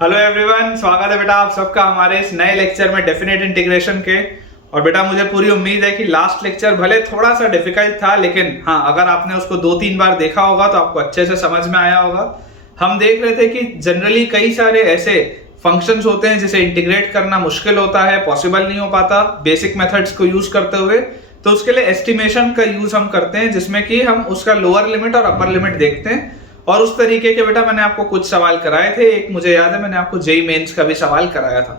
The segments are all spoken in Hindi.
हेलो एवरीवन, स्वागत है बेटा आप सबका हमारे इस नए लेक्चर में डेफिनेट इंटीग्रेशन के। और बेटा मुझे पूरी उम्मीद है कि लास्ट लेक्चर भले थोड़ा सा डिफिकल्ट था, लेकिन हाँ, अगर आपने उसको 2-3 बार देखा होगा तो आपको अच्छे से समझ में आया होगा। हम देख रहे थे कि जनरली कई सारे ऐसे फंक्शंस होते हैं जिसे इंटीग्रेट करना मुश्किल होता है, पॉसिबल नहीं हो पाता बेसिक मेथड्स को यूज करते हुए। तो उसके लिए एस्टिमेशन का यूज हम करते हैं, जिसमें कि हम उसका लोअर लिमिट और अपर लिमिट देखते हैं। और उस तरीके के बेटा मैंने आपको कुछ सवाल कराए थे। एक मुझे याद है मैंने आपको जेईई मेंस का भी सवाल कराया था।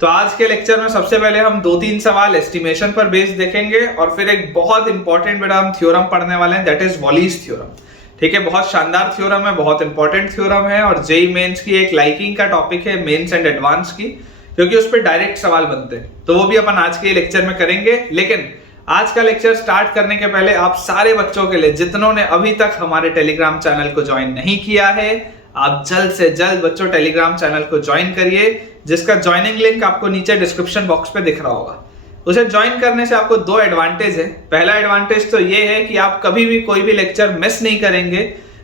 तो आज के लेक्चर में सबसे पहले हम 2-3 सवाल एस्टिमेशन पर बेस्ड देखेंगे, और फिर एक बहुत इंपॉर्टेंट बेटा हम थ्योरम पढ़ने वाले हैं, दैट इज वॉलीज थ्योरम। ठीक है, बहुत शानदार थ्योरम है, बहुत इंपॉर्टेंट थ्योरम है, और जेईई मेंस की एक लाइकिंग का टॉपिक है, मेंस एंड एडवांस की, क्योंकि उस पर डायरेक्ट सवाल बनते हैं। तो वो भी अपन आज के लेक्चर में करेंगे। लेकिन आज का लेक्चर स्टार्ट करने के पहले आप सारे बच्चों के लिए, जितनों ने अभी तक हमारे टेलीग्राम चैनल को ज्वाइन नहीं किया है, आप जल्द से जल्द बच्चों टेलीग्राम चैनल को ज्वाइन करिए, जिसका ज्वाइनिंग लिंक आपको नीचे डिस्क्रिप्शन बॉक्स पे दिख रहा होगा। उसे ज्वाइन करने से आपको 2 एडवांटेज है। पहला एडवांटेज तो ये है कि आप कभी भी कोई भी लेक्चर मिस नहीं करेंगे,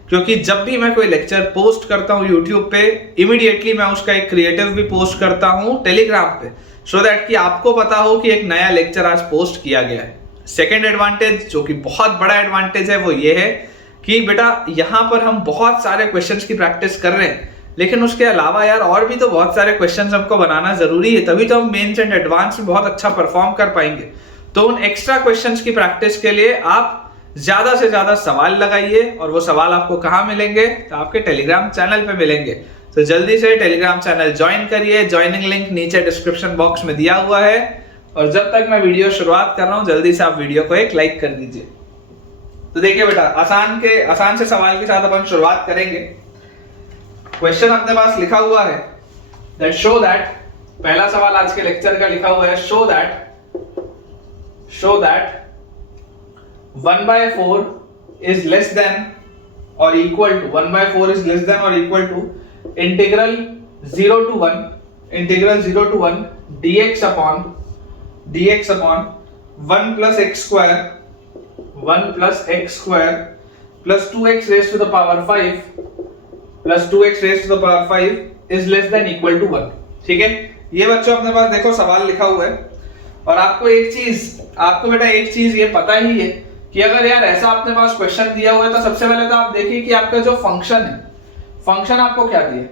क्योंकि जब भी मैं कोई लेक्चर पोस्ट करता हूँ यूट्यूब पे, इमीडिएटली मैं उसका एक क्रिएटिव भी पोस्ट करता हूँ टेलीग्राम पे, सो दैट कि आपको पता हो कि एक नया लेक्चर आज पोस्ट किया गया है। सेकेंड एडवांटेज, जो कि बहुत बड़ा एडवांटेज है, वो ये है कि बेटा यहाँ पर हम बहुत सारे क्वेश्चंस की प्रैक्टिस कर रहे हैं, लेकिन उसके अलावा यार और भी तो बहुत सारे क्वेश्चंस हमको बनाना जरूरी है, तभी तो हम मेंस एंड एडवांस में बहुत अच्छा परफॉर्म कर पाएंगे। तो उन एक्स्ट्रा क्वेश्चंस की प्रैक्टिस के लिए आप ज्यादा से ज्यादा सवाल लगाइए, और वो सवाल आपको कहाँ मिलेंगे? तो आपके टेलीग्राम चैनल पे मिलेंगे। तो जल्दी से टेलीग्राम चैनल ज्वाइन करिए, ज्वाइनिंग लिंक नीचे डिस्क्रिप्शन बॉक्स में दिया हुआ है। और जब तक मैं वीडियो शुरुआत कर रहा हूं, जल्दी से आप वीडियो को एक लाइक कर दीजिए। तो देखिए बेटा, आसान से सवाल के साथ अपन शुरुआत करेंगे। क्वेश्चन अपने पास लिखा हुआ है दैट शो दैट, पहला सवाल आज के लेक्चर का लिखा हुआ है, show that 1/4 is less than or equal to 1/4 is less than or equal to integral 0 to 1 dx upon 1 plus x square plus 2x raised to the power 5 is less than equal to 1। ठीक है, ये बच्चों अपने पास देखो सवाल लिखा हुआ है, और आपको बेटा एक चीज ये पता ही है कि अगर यार ऐसा अपने पास क्वेश्चन दिया हुआ है, तो सबसे पहले तो आप देखिए कि आपका जो फंक्शन है, फंक्शन आपको क्या दिया।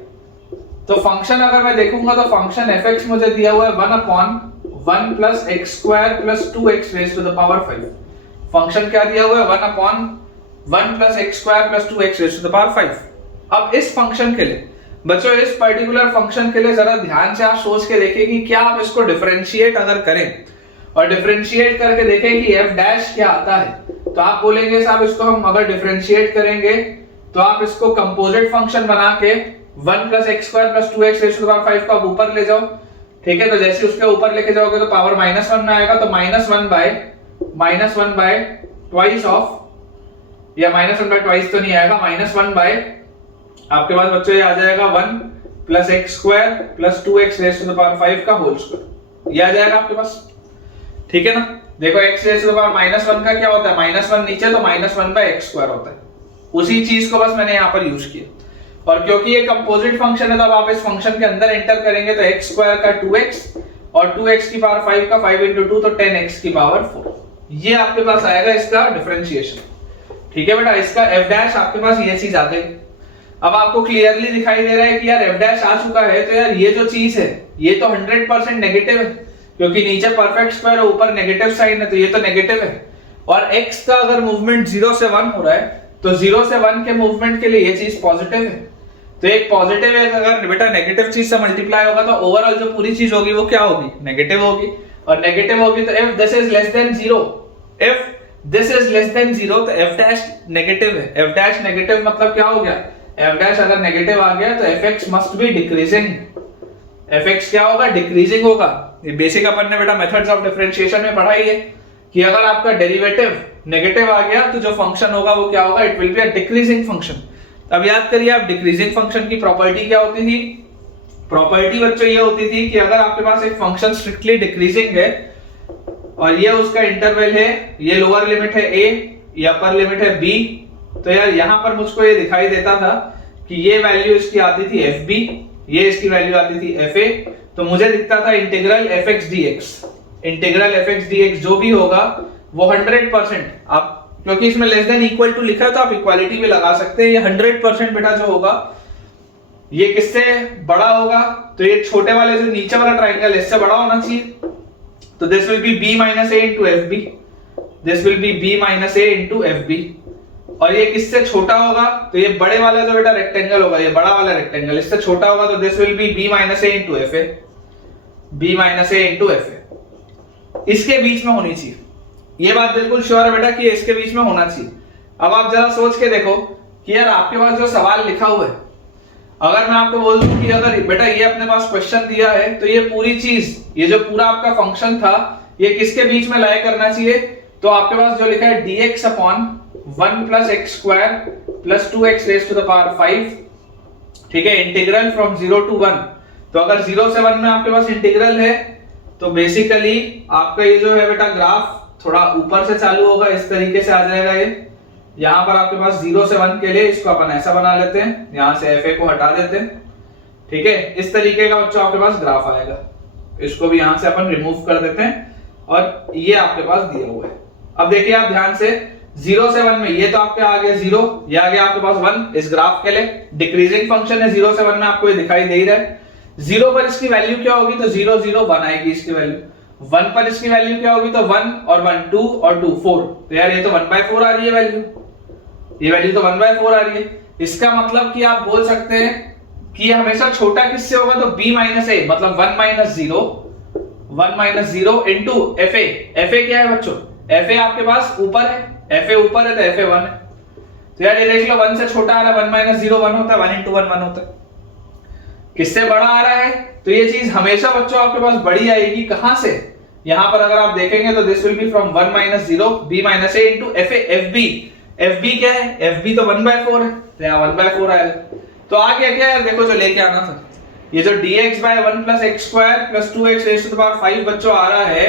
तो फंक्शन अगर मैं देखूंगा तो फंक्शन fx मुझे दिया हुआ है 1/1 plus x square plus 2x raised to the power 5। Function क्या दिया हुआ है? 1/1 plus x square plus 2x raised to the power 5। अब इस फंक्शन के लिए बच्चों, इस पर्टिकुलर फंक्शन के लिए जरा ध्यान से आप सोच के देखिए कि क्या आप इसको डिफरेंशिएट अगर करें और डिफरेंशिएट करके देखें कि f डैश क्या आता है, तो आप बोलेंगे साहब इसको हम अगर डिफरेंशिएट करेंगे तो आप इसको कंपोजिट फंक्शन बना के 1 plus x square plus 2x raised to the power 5 को आप ऊपर ले जाओ। ठीक है, तो जैसे उसके ऊपर लेके जाओगे तो पावर -1 में आएगा, तो -1 बाय ट्वाइस ऑफ, या -1 बाय ट्वाइस तो नहीं आएगा, -1 बाय आपके पास बच्चों ये आ जाएगा 1 plus x square plus 2x raised to the power 5 का होल स्क्वायर, ये आ जाएगा आपके पास। ठीक है ना, देखो x raised to the power -1 का क्या होता है? -1 नीचे, तो -1 बाय x स्क्वायर होता है। उसी चीज को बस मैंने यहाँ पर यूज किया, और क्योंकि ये कंपोजिट फंक्शन है तो अब आप इस फंक्शन के अंदर एंटर करेंगे तो x स्क्वायर का 2x और 2x की पावर 5 का 5 into 2, तो 10x की पावर 4, ये आपके पास आएगा इसका डिफरेंशिएशन। ठीक है बेटा, इसका f डैश आपके पास ये चीज आ गई। अब आपको क्लियरली दिखाई दे रहा है कि यार f डैश आ चुका है, तो यार ये जो चीज है ये तो 100% नेगेटिव है, क्योंकि नीचे परफेक्ट स्क्वायर है, ऊपर नेगेटिव साइन है, तो ये तो नेगेटिव है। और x का अगर मूवमेंट 0 से 1 हो रहा है, तो 0 से 1 के मूवमेंट के लिए ये चीज पॉजिटिव है। तो एक पॉजिटिव है, अगर बेटा नेगेटिव चीज से मल्टीप्लाई होगा तो ओवरऑल जो पूरी चीज होगी वो क्या होगी? नेगेटिव होगी। और नेगेटिव होगी तो if this is less than 0, तो f डैश नेगेटिव है। f डैश नेगेटिव मतलब क्या हो गया? f डैश अगर नेगेटिव आ गया तो fx must be decreasing. fx क्या होगा? डिक्रीजिंग होगा। ये बेसिक अपन ने बेटा मेथड्स ऑफ डिफरेंशिएशन में पढ़ा ही है कि अगर आपका डेरिवेटिव नेगेटिव आ गया तो जो फंक्शन होगा वो क्या होगा? It will be a decreasing function. अब याद करिए आप, डिक्रीजिंग फंक्शन की प्रॉपर्टी क्या होती थी? प्रॉपर्टी बच्चों ये होती थी कि अगर आपके पास एक फंक्शन स्ट्रिक्टली डिक्रीजिंग है और ये उसका इंटरवल है, ये लोअर लिमिट है a, ये अपर लिमिट है b, तो यार यहां पर मुझको ये दिखाई देता था कि ये वैल्यू इसकी आती थी fb ये इसकी वैल्यू आती थी fa, तो मुझे दिखता था integral fx dx, integral fx dx जो भी होगा वो 100%, आप क्योंकि इसमें लेस देन इक्वल टू लिखा है तो आप इक्वालिटी भी लगा सकते हैं, ये 100% बेटा जो होगा ये किससे बड़ा होगा, तो ये छोटे वाले जो नीचे वाला ट्राइंगल है इससे बड़ा होना चाहिए, तो this will B b minus a into fb, this will B b minus a into fb, और ये किससे छोटा होगा, तो ये बड़े वाला जो बेटा रेक्टेंगल होगा, ये बड़ा वाला रेक्टेंगल इससे छोटा होगा, तो this will B b minus a into fa, b minus a into fa, इसके बीच में होनी चाहिए, ये बात बिल्कुल श्योर है बेटा कि इसके बीच में होना चाहिए। अब आप जरा सोच के देखो कि यार आपके पास जो सवाल लिखा हुआ है, अगर मैं आपको बोल दूं कि अगर बेटा ये अपने पास क्वेश्चन दिया है तो ये पूरी चीज, ये जो पूरा आपका फंक्शन था ये किसके बीच में लाई करना चाहिए, तो आपके पास जो लिखा है dx upon 1 plus x square plus 2x raised to the power 5, ठीक है, इंटीग्रल फ्रॉम 0 to 1, तो अगर 0 से 1 में आपके पास इंटीग्रल है तो बेसिकली आपका ये जो है बेटा ग्राफ थोड़ा ऊपर से चालू होगा, इस तरीके से आ जाएगा, ये यहाँ पर आपके पास 0 से 1 के लिए इसको अपन ऐसा बना लेते हैं, यहाँ से fa को हटा देते हैं, ठीक है, इस तरीके का बच्चों आपके पास ग्राफ आएगा, इसको भी यहाँ से अपन रिमूव कर देते हैं और ये आपके पास दिया हुआ है। अब देखिए आप ध्यान से 0 से 1 में ये तो आपके आ गया 0, ये आ गया आपके पास 1, इस ग्राफ के लिए डिक्रीजिंग फंक्शन है, 0 से 1 में आपको ये दिखाई दे ही रहा है। 0 पर इसकी वैल्यू क्या होगी, तो 0 0 1 आएगी इसकी वैल्यू, 1 पर इसकी वैल्यू क्या होगी, तो 1 और 1 2 और 2 4, तो यार ये तो 1/4 आ रही है वैल्यू, ये वैल्यू तो 1/4 आ रही है, इसका मतलब कि आप बोल सकते हैं कि ये हमेशा छोटा किससे होगा, तो b minus a, मतलब 1 minus 0 into fa, fa क्या है बच्चों, fa आपके पास ऊपर है, fa ऊपर है तो fa 1 है, तो यार ये देख लो 1 से छोटा आ रहा है, 1 minus 0 1 होता है, 1 into 1 1 होता है, किससे बड़ा आ रहा है, तो ये चीज हमेशा बच्चों आपके पास बड़ी आएगी, कहां से, यहां पर अगर आप देखेंगे तो this will B from 1 minus 0 b minus a into fa, fb क्या है, fb तो 1/4 है, तो यहाँ 1/4 आएगा, तो आ गया क्या यार, देखो जो लेके आना था, ये जो dx by 1 plus x square plus 2x raised to the power 5 बच्चों आ रहा है,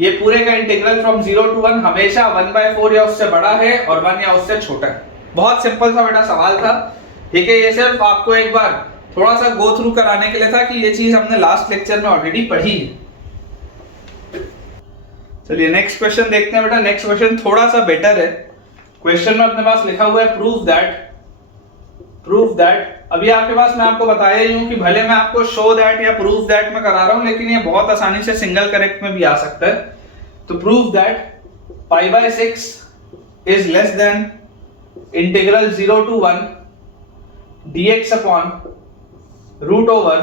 ये पूरे का इंटीग्रल फ्रॉम 0 to 1 हमेशा 1/4 या उससे बड़ा है और 1 या उससे छोटा है। बहुत सिंपल सा बेटा सवाल था, ठीक है, ये सिर्फ आपको एक बार थोड़ा सा गो थ्रू कराने के लिए था कि ये चीज हमने लास्ट लेक्चर में ऑलरेडी पढ़ी है। चलिए नेक्स्ट क्वेश्चन देखते हैं बेटा, नेक्स्ट क्वेश्चन थोड़ा सा बेटर है, क्वेश्चन में अपने पास लिखा हुआ है प्रूव दैट, अभी आपके पास मैं आपको बताया ही हूं कि भले मैं आपको शो दैट या प्रूव दैट में करा रहा हूं, लेकिन ये बहुत आसानी से सिंगल करेक्ट में भी आ सकता है, तो prove that π/6 is less than integral 0 to 1 dx upon root over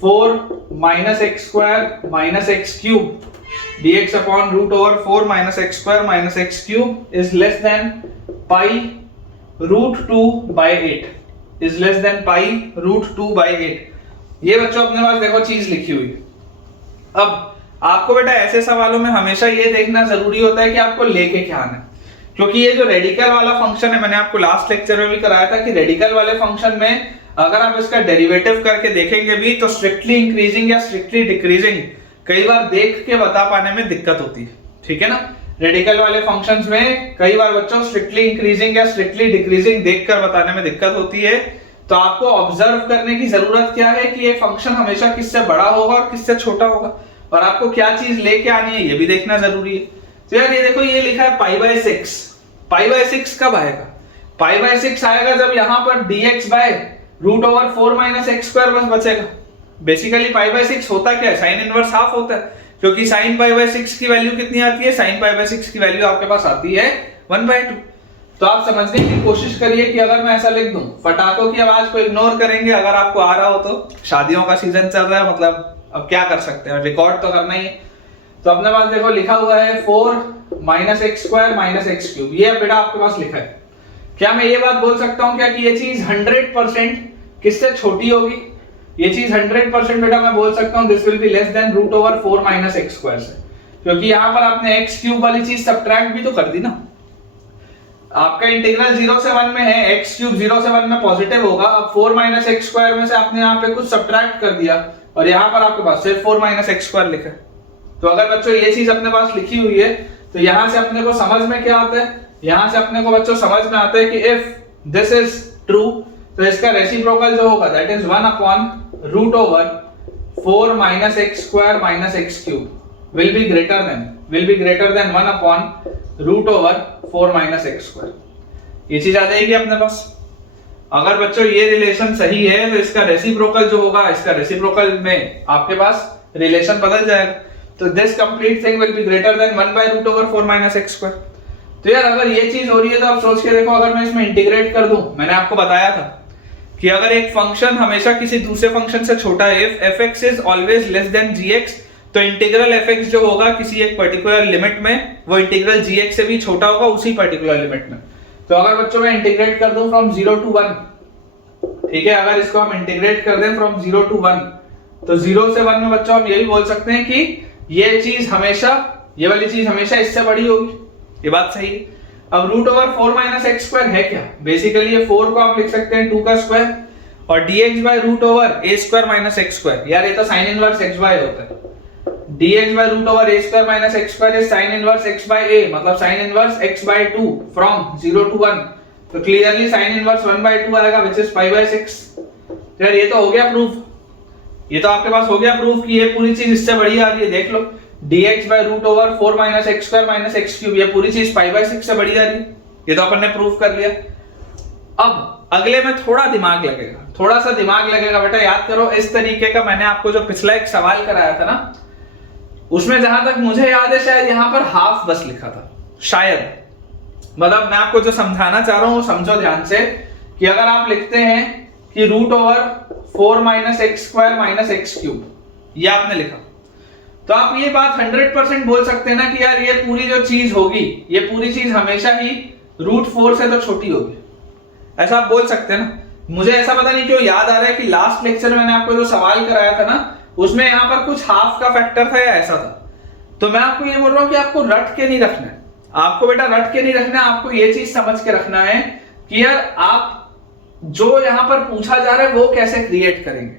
4 minus x square minus x cube dx upon root over 4 minus x square minus x cube is less than pi root 2 by 8, is less than pi root 2 by 8। ये बच्चों अपने पास देखो चीज लिखी हुई। अब आपको बेटा ऐसे सवालों में हमेशा ये देखना जरूरी होता है कि आपको लेके क्या आना है, क्योंकि ये जो रेडिकल वाला फंक्शन है, मैंने आपको लास्ट लेक्चर में भी कराया था कि रेडिकल वाले फंक्शन में अगर आप इसका डेरिवेटिव करके देखेंगे भी तो स्ट्रिक्टली इंक्रीजिंग या स्ट्रिक्टली डिक्रीजिंग कई बार देख के बता पाने में दिक्कत होती है, ठीक है ना, रेडिकल वाले फंक्शंस में कई बार बच्चों स्ट्रिक्टली इंक्रीजिंग या स्ट्रिक्टली डिक्रीजिंग देखकर बताने में दिक्कत होती है, तो आपको ऑब्जर्व करने की जरूरत क्या है कि ये फंक्शन हमेशा किससे बड़ा होगा और किससे छोटा होगा, और आपको क्या चीज लेके आनी है ये भी देखना जरूरी है। तो यार ये देखो ये लिखा है π/6, π/6 कब आएगा, π/6 आएगा जब यहाँ पर dx by root over 4 minus x square बस बचेगा। बेसिकली π/6 होता क्या है, साइन इनवर्स हाफ होता है, क्योंकि साइन π/6 की वैल्यू कितनी आती है, साइन π/6 की वैल्यू आपके पास आती है 1/2। तो आप समझने की कोशिश करिए कि अगर मैं ऐसा लिख दूं, पटाखों की आवाज को इग्नोर करेंगे, अगर आपको आ रहा हो तो, शादियों का सीजन चल रहा है, मतलब अब क्या कर सकते हैं, रिकॉर्ड तो करना ही है। तो अपने पास देखो लिखा हुआ है 4 minus x square minus x cube, ये बेटा आपके पास लिखा है। क्या मैं ये बात बोल सकता हूं क्या कि ये चीज 100% किससे छोटी होगी, ये चीज 100% बेटा मैं बोल सकता हूं this will be less than root over 4 minus x square से, क्योंकि यहां पर आपने x क्यूब वाली चीज सब्ट्रैक्ट भी तो कर दी ना, आपका इंटीग्रल 0 से 1 में है, x क्यूब 0 से 1 में पॉजिटिव होगा, अब 4 minus x square में से आपने यहाँ पे कुछ सब्ट्रैक्ट कर दिया और यहाँ पर आपके पास सिर्फ 4 minus x square लिखा है। तो अगर बच्चों ये चीज अपने पास लिखी हुई है तो यहां से अपने को समझ में क्या आता है, यहां से अपने को बच्चों समझ में आता है कि इफ दिस इज ट्रू तो इसका रेसिप्रोकल जो होगा that is 1 upon root over 4 minus x square minus x cube will be greater than 1 upon root over 4 minus x square. ये चीज आ जाएगी अपने पास। अगर बच्चों ये रिलेशन सही है तो इसका रेसिप्रोकल जो होगा, इसका रेसिप्रोकल में आपके पास रिलेशन बदल जाएगा। तो this complete thing will be greater than 1 by root over 4 minus x square. तो यार अगर ये चीज हो रही है तो आप सोच के देखो, अगर मैं इसमें इंटीग्रेट कर दूं, मैंने आपको बताया था कि अगर एक फंक्शन हमेशा किसी दूसरे फंक्शन से छोटा है, if fx is always less than gx, तो इंटीग्रल fx जो होगा किसी एक पर्टिकुलर लिमिट में वो इंटीग्रल gx से भी छोटा होगा उसी पर्टिकुलर लिमिट में। तो अगर बच्चों मैं इंटीग्रेट कर दूं फ्रॉम 0 टू 1, ठीक है, अगर इसको हम इंटीग्रेट कर दें फ्रॉम 0 टू 1, तो 0 से 1 में बच्चों हम ये भी बोल सकते हैं कि ये चीज हमेशा, ये वाली चीज हमेशा इससे बड़ी होगी। ये बात सही है। अब root over 4 minus x square है क्या? बेसिकली ये 4 को आप लिख सकते हैं 2 का स्क्वायर, और dx by root over a square minus x square, यार ये तो साइन इनवर्स x बाय होता है। dx by root over a square minus x square is sine inverse x by a, मतलब sine inverse x by 2 from 0 to 1। तो क्लियरली साइन इनवर्स 1 बाय 2 आएगा व्हिच इज 5 बाय 6। तो यार ये तो हो गया प्रूफ, ये तो आपके पास हो गया प्रूफ कि ये पूरी चीज इससे बड़ी आ रही है। देख लो dx by root over 4 minus x square minus x cube, ये पूरी चीज 5 बाय 6 से बड़ी आ रही है। ये तो अपन ने प्रूफ कर लिया। अब अगले में थोड़ा दिमाग लगेगा, थोड़ा सा दिमाग लगेगा बेटा। याद करो इस तरीके का मैंने आपको जो पिछला एक सवाल कराया था ना, उसमें जहां तक मुझे याद है शायद यहां पर हाफ बस लिखा था शायद। मतलब मैं आपको जो समझाना चाह रहा हूं वो समझो ध्यान से, कि अगर आप लिखते हैं कि root over 4 minus x square minus x cube, ये आपने लिखा, तो आप ये बात 100% बोल सकते हैं ना कि यार ये पूरी जो चीज होगी, ये पूरी चीज हमेशा ही रूट 4 से तो छोटी होगी। ऐसा आप बोल सकते हैं ना। मुझे ऐसा पता नहीं क्यों याद आ रहा है कि लास्ट लेक्चर में मैंने आपको जो सवाल कराया था ना, उसमें यहां पर कुछ हाफ का फैक्टर था या ऐसा था। तो मैं आपको ये बोल रहा हूं कि आपको रट के नहीं रखना है, आपको बेटा रट के नहीं रखना है। आपको ये चीज समझ के रखना है कि यार आप जो यहां पर पूछा जा रहा है वो कैसे क्रिएट करेंगे,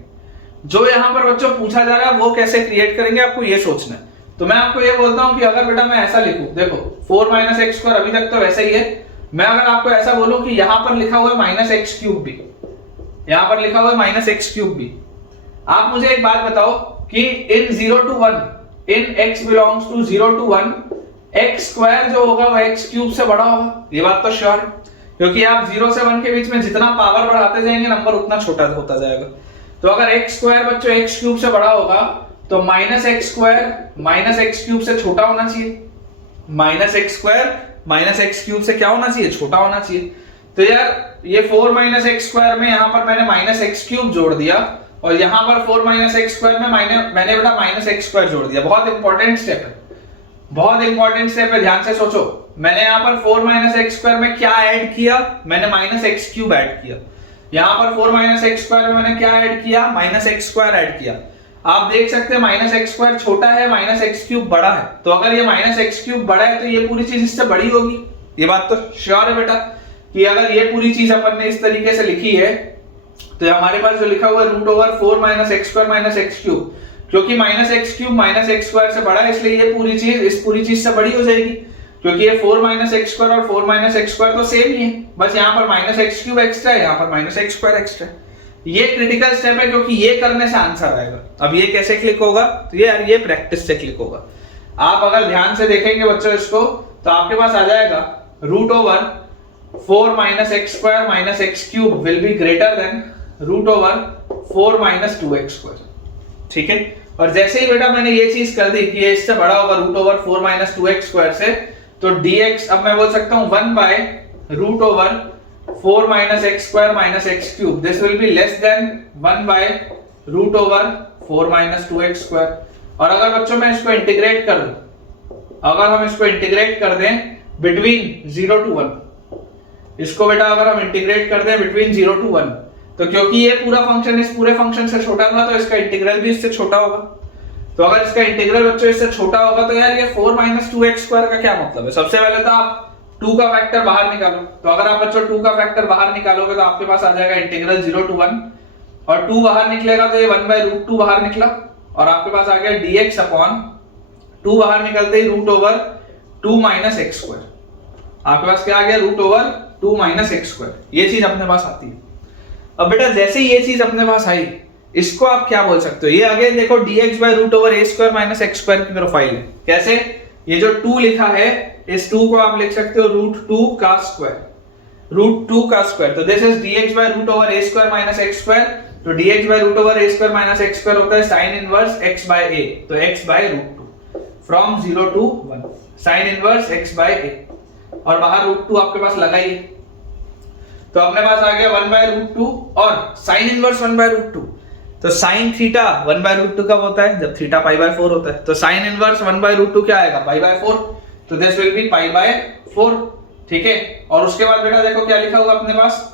जो यहां पर बच्चों पूछा जा रहा है वो कैसे क्रिएट करेंगे, आपको ये सोचना है। तो मैं आपको ये बोलता हूं कि अगर बेटा मैं ऐसा लिखूं, देखो 4 माइनस एक्स स्क्वायर अभी तक तो वैसे ही है। मैं अगर आपको ऐसा बोलूं कि यहां पर लिखा हुआ है माइनस एक्स क्यूब भी, यहां पर लिखा हुआ है माइनस एक्स क्यूब भी, आप मुझे एक बात बताओ कि in 0 to 1, in x belongs to 0 to 1, x square जो होगा वो एक्स क्यूब से बड़ा होगा। ये बात तो श्योर है, क्योंकि आप 0 से 1 के बीच में जितना पावर बढ़ाते जाएंगे नंबर उतना छोटा होता जाएगा। तो अगर एक्स स्क्वायर बच्चों एक्स क्यूब से बड़ा होगा तो minus x square minus x cube से छोटा होना चाहिए। Minus x square minus x cube से क्या होना चाहिए? छोटा होना चाहिए। तो यार ये 4 माइनस एक्स स्क्वायर में यहां पर मैंने माइनस एक्स क्यूब जोड़ दिया, और यहां पर 4 माइनस एक्स स्क्वायर में मैंने बेटा माइनस एक्स स्क्वायर जोड़ दिया। बहुत इंपॉर्टेंट स्टेप है, बहुत इंपॉर्टेंट स्टेप है, ध्यान से सोचो। मैंने यहां पर 4 माइनस एक्स स्क्वायर में क्या ऐड किया? मैंने माइनस एक्स क्यूब ऐड किया। यहां पर 4 माइनस एक्स स्क्वायर में मैंने क्या ऐड किया? माइनस एक्स स्क्वायर ऐड किया। आप देख सकते हैं माइनस एक्स स्क्वायर छोटा है, माइनस एक्स क्यूब बड़ा है। तो अगर ये माइनस एक्स क्यूब बड़ा है तो ये पूरी चीज इससे बड़ी होगी। ये बात तो श्योर है बेटा कि अगर ये पूरी चीज अपन ने इस तरीके से लिखी है तो हमारे पास जो लिखा हुआ है root over 4 minus x square minus x cube, क्योंकि minus x cube minus x square से बड़ा है इसलिए ये पूरी चीज इस पूरी चीज से बड़ी हो जाएगी, क्योंकि ये 4 माइनस एक्स स्क्वायर और 4 माइनस एक्स स्क्वायर तो सेम ही है, बस यहाँ पर माइनस एक्स क्यूब एक्स्ट्रा है, यहाँ पर माइनस एक्स स्क्वायर एक्स्ट्रा है। ये क्रिटिकल स्टेप है क्योंकि ये करने से आंसर आएगा। अब ये कैसे क्लिक होगा? तो ये प्रैक्टिस से क्लिक होगा। आप अगर ध्यान से देखेंगे बच्चों इसको तो आपके पास आ जाएगा root over 4 minus x square minus x cube will be greater than root over 4 minus 2x square. ठीक है, और जैसे ही बेटा मैंने ये चीज कर दी कि ये इससे बड़ा होगा root over 4 minus 2x square से, तो dx अब मैं बोल सकता हूं 1 by root over 4 minus x square minus x cube, this will be less than 1 by root over 4 minus 2x square. और अगर बच्चों मैं इसको इंटीग्रेट कर दूं, अगर हम इसको इंटीग्रेट कर दें बिटवीन 0 टू 1, इसको बेटा अगर हम इंटीग्रेट कर दें बिटवीन 0 टू 1, तो क्योंकि ये पूरा फंक्शन इस पूरे फंक्शन से छोटा था तो इसका इंटीग्रल भी इससे छोटा होगा। तो अगर इसका इंटीग्रल बच्चों इससे छोटा होगा तो यार ये 4 माइनस 2x स्क्वायर का क्या मतलब है? सबसे पहले तो आप 2 का फैक्टर बाहर निकालो। तो अगर आप बच्चों 2 का फैक्टर बाहर निकालोगे तो आपके पास आ जाएगा इंटीग्रल 0 टू 1, और 2 बाहर निकलेगा तो ये 1 बाय रूट 2 बाहर निकला, और आपके पास आ गया dx अपॉन 2 बाहर निकलते ही root over 2 minus x square. आपके पास क्या आ गया? Root over 2 minus x square. ये चीज अपने पास आती है। अब बेटा जैसे ही ये चीज अपने पास आई, इसको आप क्या बोल सकते हो, ये अगेन देखो dx by root over a square minus x square की प्रोफाइल है। कैसे, ये जो 2 लिखा है, इस 2 को आप लिख सकते हो रूट 2 का स्क्वायर, रूट 2 का स्क्वायर। तो this is dx by root over a square minus x square. तो dx by root over a square minus x square होता है sine inverse x by a, तो x by root 2 from 0 to 1, sine inverse x by a, और बाहर रूट 2 आपके पास लगा ही है, तो अपने पास आ गया 1 बाय रूट 2 और साइन इनवर्स 1 बाय रूट 2। तो साइन थीटा 1 बाय रूट 2 कब होता है, जब थीटा पाई बाय 4 होता है। तो साइन इनवर्स 1 बाय रूट 2 क्या आएगा, पाई बाय 4, तो this will B pi by 4, ठीक है। और उसके बाद बेटा देखो क्या लिखा होगा अपने पास,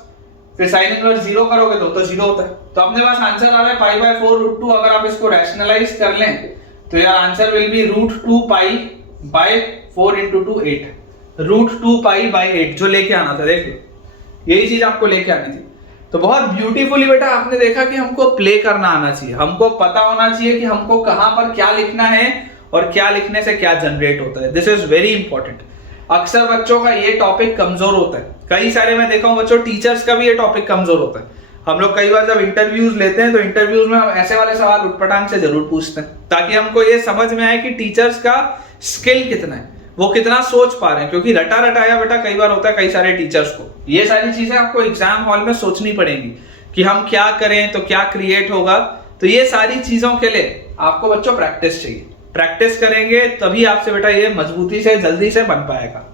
फिर साइन इनवर्स 0 करोगे तो 0 होता है, तो अपने पास आंसर आ रहा है पाई बाय 4 रूट 2। अगर आप इसको रैशनलाइज कर लें तो यार answer will be root 2 pi by 4 into 2 8, root 2 pi by 8 जो लेके आना था, देख लो यही चीज आपको लेके आनी थी। तो बहुत ब्यूटीफुली बेटा आपने देखा कि हमको प्ले करना आना चाहिए, हमको पता होना चाहिए कि हमको कहां पर क्या लिखना है और क्या लिखने से क्या जनरेट होता है। This is very important. अक्सर बच्चों का ये टॉपिक कमजोर होता है, कई सारे मैं देखा हूं बच्चों, टीचर्स का भी ये टॉपिक कमजोर होता है। हम लोग कई बार जब इंटरव्यूज लेते हैं तो इंटरव्यूज में हम ऐसे वाले सवाल उठपटांग से जरूर पूछते हैं, ताकि हमको ये समझ में आए कि टीचर्स का स्किल कितना है, वो कितना सोच पा रहे हैं। क्योंकि रटा रटाया बेटा कई बार होता है कई सारे टीचर्स को, ये सारी चीजें आपको एग्जाम हॉल में सोचनी पड़ेंगी कि हम क्या करें तो क्या क्रिएट होगा। तो ये सारी चीजों के लिए आपको बच्चों प्रैक्टिस चाहिए, प्रैक्टिस करेंगे तभी आपसे बेटा ये मजबूती से जल्दी से बन पाएगा।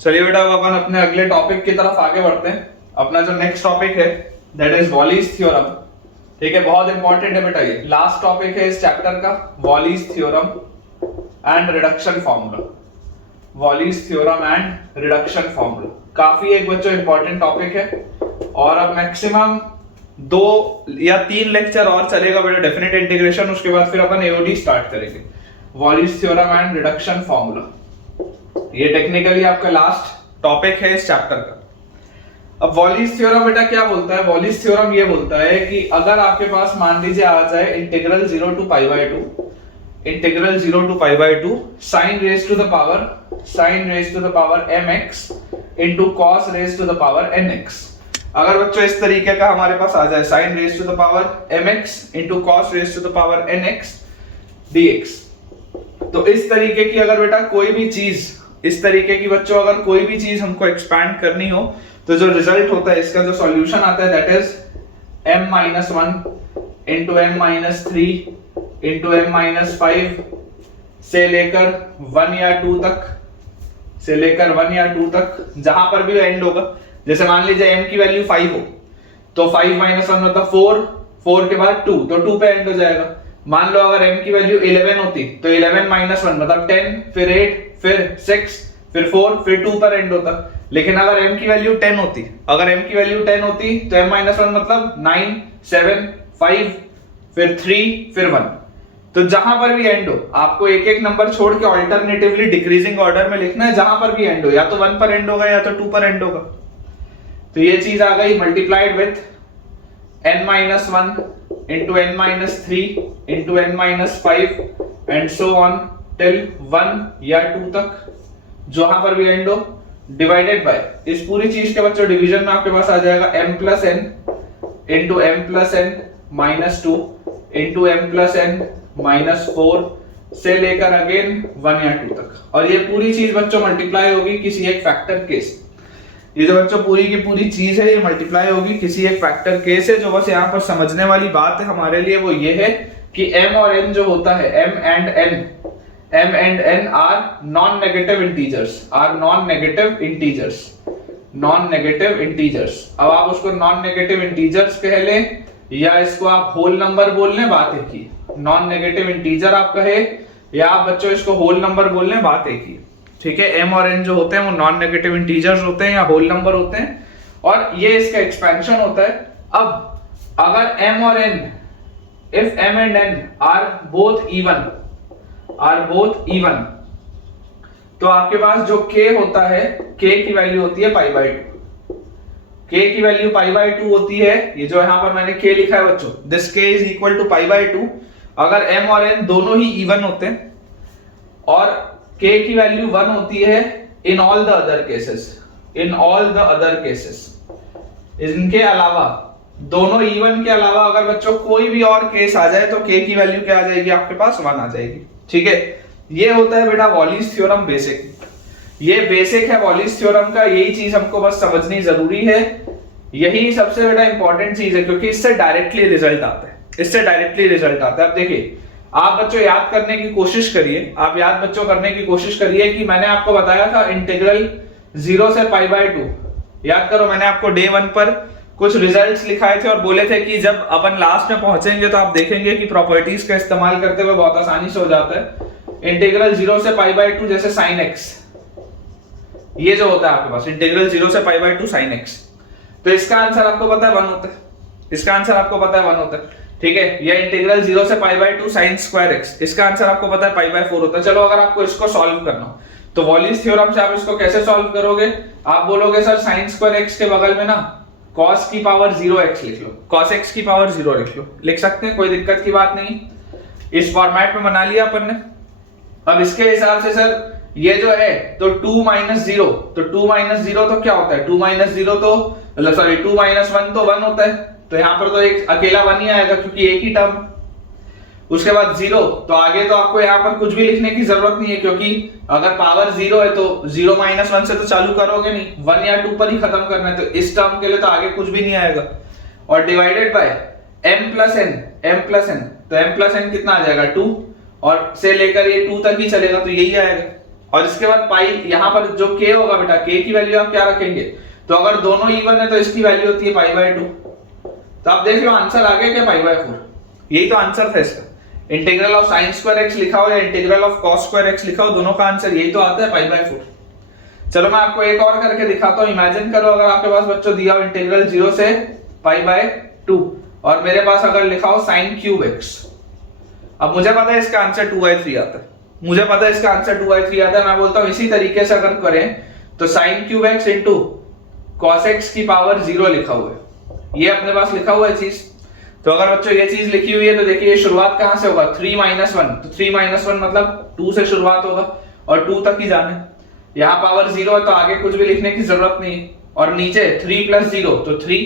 चलिए बेटा अब अपन अपने अगले टॉपिक की तरफ आगे बढ़ते हैं। अपना जो नेक्स्ट टॉपिक है दैट इज वॉलीज थ्योरम, ठीक है, बहुत इंपॉर्टेंट है बेटा, ये लास्ट टॉपिक है इस चैप्टर का, Wallis theorem and reduction formula. Wallis theorem and reduction formula काफी एक बच्चों इंपॉर्टेंट टॉपिक है, और अब मैक्सिमम 2 या 3 लेक्चर और चलेगा बेटा डेफिनेट इंटीग्रेशन, उसके बाद फिर अपन एओडी स्टार्ट करेंगे। Volleys theorem and reduction formula ये टेक्निकली आपका लास्ट टॉपिक है इस चैप्टर का। अब वॉलीज थ्योरम बेटा क्या बोलता है, वॉलीज थ्योरम ये बोलता है कि अगर आपके पास मान लीजिए आ जाए integral 0 to pi by 2, integral 0 to pi by 2 sine raise to the power mx into cos raise to the power nx। अगर बच्चों इस तरीके का हमारे पास आ जाए sine raise to the power mx into cos raise to the power nx dx, तो इस तरीके की अगर बेटा कोई भी चीज, इस तरीके की बच्चों अगर कोई भी चीज हमको एक्सपैंड करनी हो तो जो रिजल्ट होता है, इसका जो सॉल्यूशन आता है that is m-1 into m-3 into m-5 से लेकर 1 या 2 तक, से लेकर 1 या 2 तक, जहां पर भी एंड होगा। जैसे मान लीजिए m की वैल्यू 5 हो तो 5 माइनस 1 मतलब 4 के बाद 2, तो 2 पे एंड हो जाएगा। मान लो अगर m की वैल्यू 11 होती तो 11 माइनस 1 मतलब 10, फिर 8, फिर 6, फिर 4, फिर 2 पर एंड होता। लेकिन अगर m की वैल्यू 10 होती, अगर m की वैल्यू 10 होती तो m माइनस 1 मतलब 9, 7, 5, फिर 3, फिर 1। तो जहां पर भी एंड हो आपको एक एक नंबर छोड़ के ऑल्टरनेटिवली डिक्रीजिंग ऑर्डर में लिखना है, जहां पर भी एंड हो, या तो 1 पर एंड होगा या तो 2 पर एंड होगा। तो ये चीज आ गई multiplied with n-1 into n-3 into n-5 and so on till 1 या 2 तक, जहां पर भी एंड हो, डिवाइडेड बाय इस पूरी चीज के बच्चों डिवीजन में आपके पास आ जाएगा m plus n into m plus n minus 2 into m plus n minus 4 से लेकर अगेन 1 या 2 तक, और ये पूरी चीज बच्चों मल्टीप्लाई होगी किसी एक फैक्टर के से। ये जो बच्चों पूरी की पूरी चीज है ये मल्टीप्लाई होगी किसी एक फैक्टर के से। जो बस यहाँ पर समझने वाली बात है हमारे लिए वो ये है कि m और n जो होता है, m and n are non negative integers. अब आप उसको नॉन नेगेटिव इंटीजर्स कह लें या इसको आप होल नंबर बोल लें, बात एक ही। नॉन नेगेटिव इंटीजर आप कहे या आप बच्चों इसको होल नंबर बोल लें, बात एक ही, ठीक है। m और n जो होते हैं वो नॉन नेगेटिव इंटीजर्स होते हैं या होल नंबर होते हैं, और ये इसका एक्सपेंशन होता है। अब अगर m और n, if m and n are both even, तो आपके पास जो k होता है, k की वैल्यू होती है पाई बाय 2। k की वैल्यू पाई बाय 2 होती है, ये जो यहां पर मैंने k लिखा है बच्चों, this k is equal to pi by 2। अगर m और n दोनों ही इवन होते हैं और k की वैल्यू 1 होती है in all the other cases, in all the other cases, इनके अलावा, दोनों इवन के अलावा अगर बच्चों कोई भी और केस आ जाए तो k की वैल्यू क्या आ जाएगी आपके पास 1 आ जाएगी। ठीक है, ये होता है बेटा वॉलिस थ्योरम बेसिक। ये बेसिक है वॉलिस थ्योरम का, यही चीज हमको बस समझनी जरूरी है, यही सबसे बेटा इंपॉर्टेंट चीज है, क्योंकि इससे डायरेक्टली रिजल्ट आता है, इससे डायरेक्टली रिजल्ट आता है। अब देखिए, आप बच्चों याद करने की कोशिश करिए, आप याद बच्चों करने की कोशिश करिए कि मैंने आपको बताया था इंटीग्रल 0 से π/2, याद करो मैंने आपको डे 1 पर कुछ रिजल्ट्स लिखाए थे और बोले थे कि जब अपन लास्ट में पहुंचेंगे तो आप देखेंगे कि प्रॉपर्टीज का इस्तेमाल करते हुए बहुत आसानी से हो जाता है। इंटीग्रल 0 से π/2 जैसे sin x, ये जो होता है आपके पास इंटीग्रल 0 से π/2 sin x, तो इसका आंसर आपको पता है 1 होता है, इसका आंसर आपको पता है 1 होता है। ठीक है, ये इंटीग्रल 0 से π/2 sin स्क्वायर x, इसका आंसर आपको पता है π/4 होता है। चलो अगर आपको इसको सॉल्व करना हो तो वॉलिस थ्योरम से आप इसको कैसे सॉल्व करोगे? आप बोलोगे सर sin स्क्वायर x के बगल में ना cos की पावर 0x लिख लो, cos x की पावर 0 लिख लो, लिख सकते हैं, कोई दिक्कत की बात नहीं। इस फॉर्मेट में बना लिया अपन ने। अब इसके हिसाब से सर ये जो है तो 2 - 0, तो 2 - 0 तो क्या होता है? 2 - 0 तो मतलब सॉरी 2 - 1 तो 1 होता है, तो यहाँ पर तो एक अकेला 1 ही आएगा क्योंकि एक ही टर्म। उसके बाद 0, तो आगे तो आपको यहाँ पर कुछ भी लिखने की जरूरत नहीं है, क्योंकि अगर पावर 0 है तो 0 - 1 से तो चालू करोगे नहीं, 1 या 2 पर ही खत्म करना है, तो इस टर्म के लिए तो आगे कुछ भी नहीं आएगा। और डिवाइडेड बाय m + n, तो m + n कितना आ जाएगा 2, और से लेकर ये 2 तक ही चलेगा तो यही आएगा। और इसके बाद पाई, यहाँ पर जो k होगा बेटा, k की वैल्यू आप क्या रखेंगे? तो अगर दोनों इवन है तो इसकी वैल्यू होती है π/2, तो आप देख लो आंसर आ गया क्या? π/4, यही तो आंसर था इसका। Integral of sin square x लिखा हो या integral of cos square x लिखा हो, दोनों का आंसर यही तो आता है π/4। चलो मैं आपको एक और करके दिखाता हूं। इमेजिन करो अगर आपके पास बच्चों दिया हो इंटीग्रल 0 से π/2 और मेरे पास अगर लिखा हो sin³ x। अब मुझे पता है इसका आंसर 2/3 आता है, मुझे पता है इसका आंसर 2/3 आता है। मैं बोलता हूं इसी तरीके से अगर करें तो sin³ x into cos x की पावर 0 लिखा हुआ है, ये अपने पास लिखा हुआ है चीज। तो अगर बच्चों ये चीज लिखी हुई है तो देखिए शुरुआत कहां से होगा? 3 - 1, तो 3 - 1 मतलब 2 से शुरुआत होगा और 2 तक ही जाना है। यहाँ पावर 0 है तो आगे कुछ भी लिखने की जरूरत नहीं है। और नीचे 3 + 0 तो 3,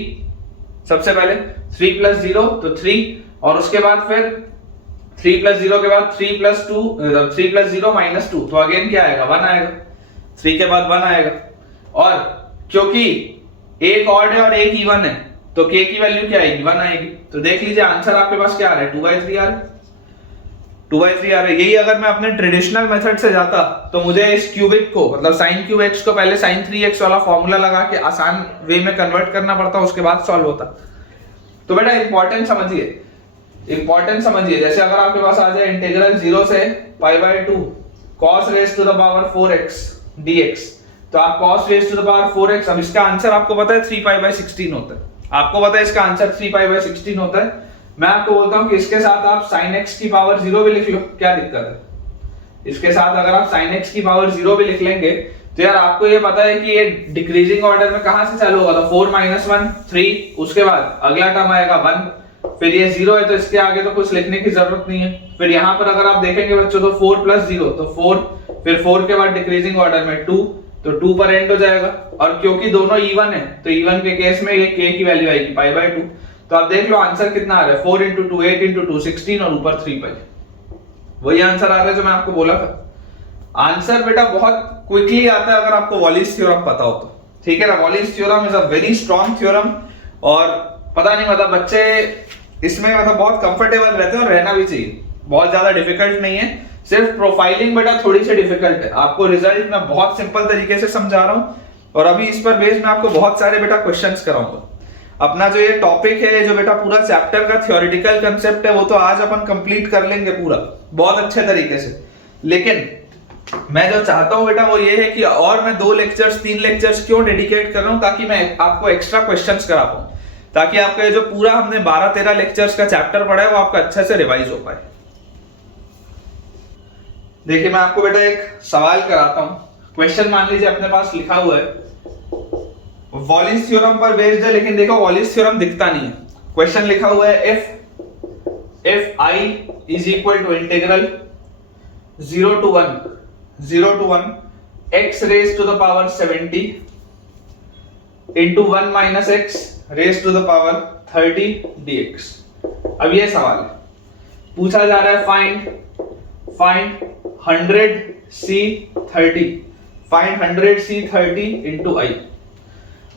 सबसे पहले 3 + 0 तो 3, और उसके बाद फिर 3 + 0 के बाद 3 + 2, 3 + 0 - 2, तो अगेन क्या आएगा? 1 आएगा, 3 के बाद 1 आएगा। और क्योंकि एक ऑड है और एक इवन है तो k की वैल्यू क्या आएगी? 1 आएगी। तो देख लीजिए आंसर आपके पास क्या आ रहा है? 2/3 आ रहा है, 2/3 आ रहा है। यही अगर मैं अपने ट्रेडिशनल मेथड से जाता तो मुझे इस क्यूबिक को मतलब sin³ x को पहले sin3x वाला फॉर्मूला लगा के आसान वे में कन्वर्ट करना पड़ता, उसके बाद सॉल्व होता। तो बेटा इंपॉर्टेंट समझिए, इंपॉर्टेंट समझिए, जैसे अगर आपके पास आ जाए इंटीग्रल 0 से π/2 cos⁴ 4x dx, तो आप cos⁴ 4x, अब इसका आंसर आपको पता है 3π/16 होता है, आपको पता है इसका आंसर 3π/16 होता है। मैं आपको बोलता हूं कि इसके साथ आप sin x की पावर 0 भी लिख लो, क्या दिक्कत है? इसके साथ अगर आप sin x की पावर 0 भी लिख लेंगे तो यार आपको ये पता है कि ये डिक्रीजिंग ऑर्डर में कहां से चालू होगा? तो 4 - 1 3, उसके बाद अगला टर्म आएगा 1, फिर ये 0 है तो इसके आगे तो कुछ लिखने की जरूरत नहीं है। फिर यहाँ पर अगर आप देखेंगे बच्चों तो 4 + 0 तो 4, फिर 4 के बाद डिक्रीजिंग ऑर्डर में 2, तो 2 पर एंड हो जाएगा। और क्योंकि दोनों इवन है तो इवन के केस में ये k की वैल्यू आएगी π/2। तो आप देख लो आंसर कितना आ रहा है? 4 × 2 8 × 2 16 और ऊपर 3π, वही आंसर आ रहा है जो मैं आपको बोला था। आंसर बेटा बहुत क्विकली आता है अगर आपको वॉलिस थ्योरम पता हो तो, ठीक है ना? Wallis theorem is a very strong theorem, और पता नहीं मतलब बच्चे इसमें मतलब बहुत कंफर्टेबल रहते हैं और रहना भी चाहिए, बहुत ज्यादा डिफिकल्ट नहीं है। सिर्फ प्रोफाइलिंग बेटा थोड़ी सी डिफिकल्ट है, आपको रिजल्ट मैं बहुत सिंपल तरीके से समझा रहा हूँ, और अभी इस पर बेस्ड मैं आपको बहुत सारे बेटा क्वेश्चंस कराऊंगा। अपना जो ये टॉपिक है, जो बेटा पूरा चैप्टर का थ्योरेटिकल कंसेप्ट है, वो तो आज अपन कंप्लीट कर लेंगे पूरा बहुत अच्छे तरीके से। लेकिन मैं जो चाहता हूं बेटा वो ये है कि और मैं 2 लेक्चर्स 3 लेक्चर्स क्यों डेडिकेट कर रहा हूं? ताकि मैं आपको एक्स्ट्रा क्वेश्चंस करा पाऊं, ताकि आपका ये जो पूरा हमने 12-13 लेक्चर्स का चैप्टर पढ़ा है वो आपका अच्छे से रिवाइज हो पाए। देखिए मैं आपको बेटा एक सवाल कराता हूं। क्वेश्चन मान लीजिए अपने पास लिखा हुआ है, वॉलिस थ्योरम पर बेस्ड है, लेकिन देखो वॉलिस थ्योरम दिखता नहीं है। क्वेश्चन लिखा हुआ है if I is equal to integral 0 to 1 x raised to the power 70 into 1 minus x raise to the power 30 dx। अब ये सवाल है, पूछा जा रहा है find 100c30, find 100c30 into आई।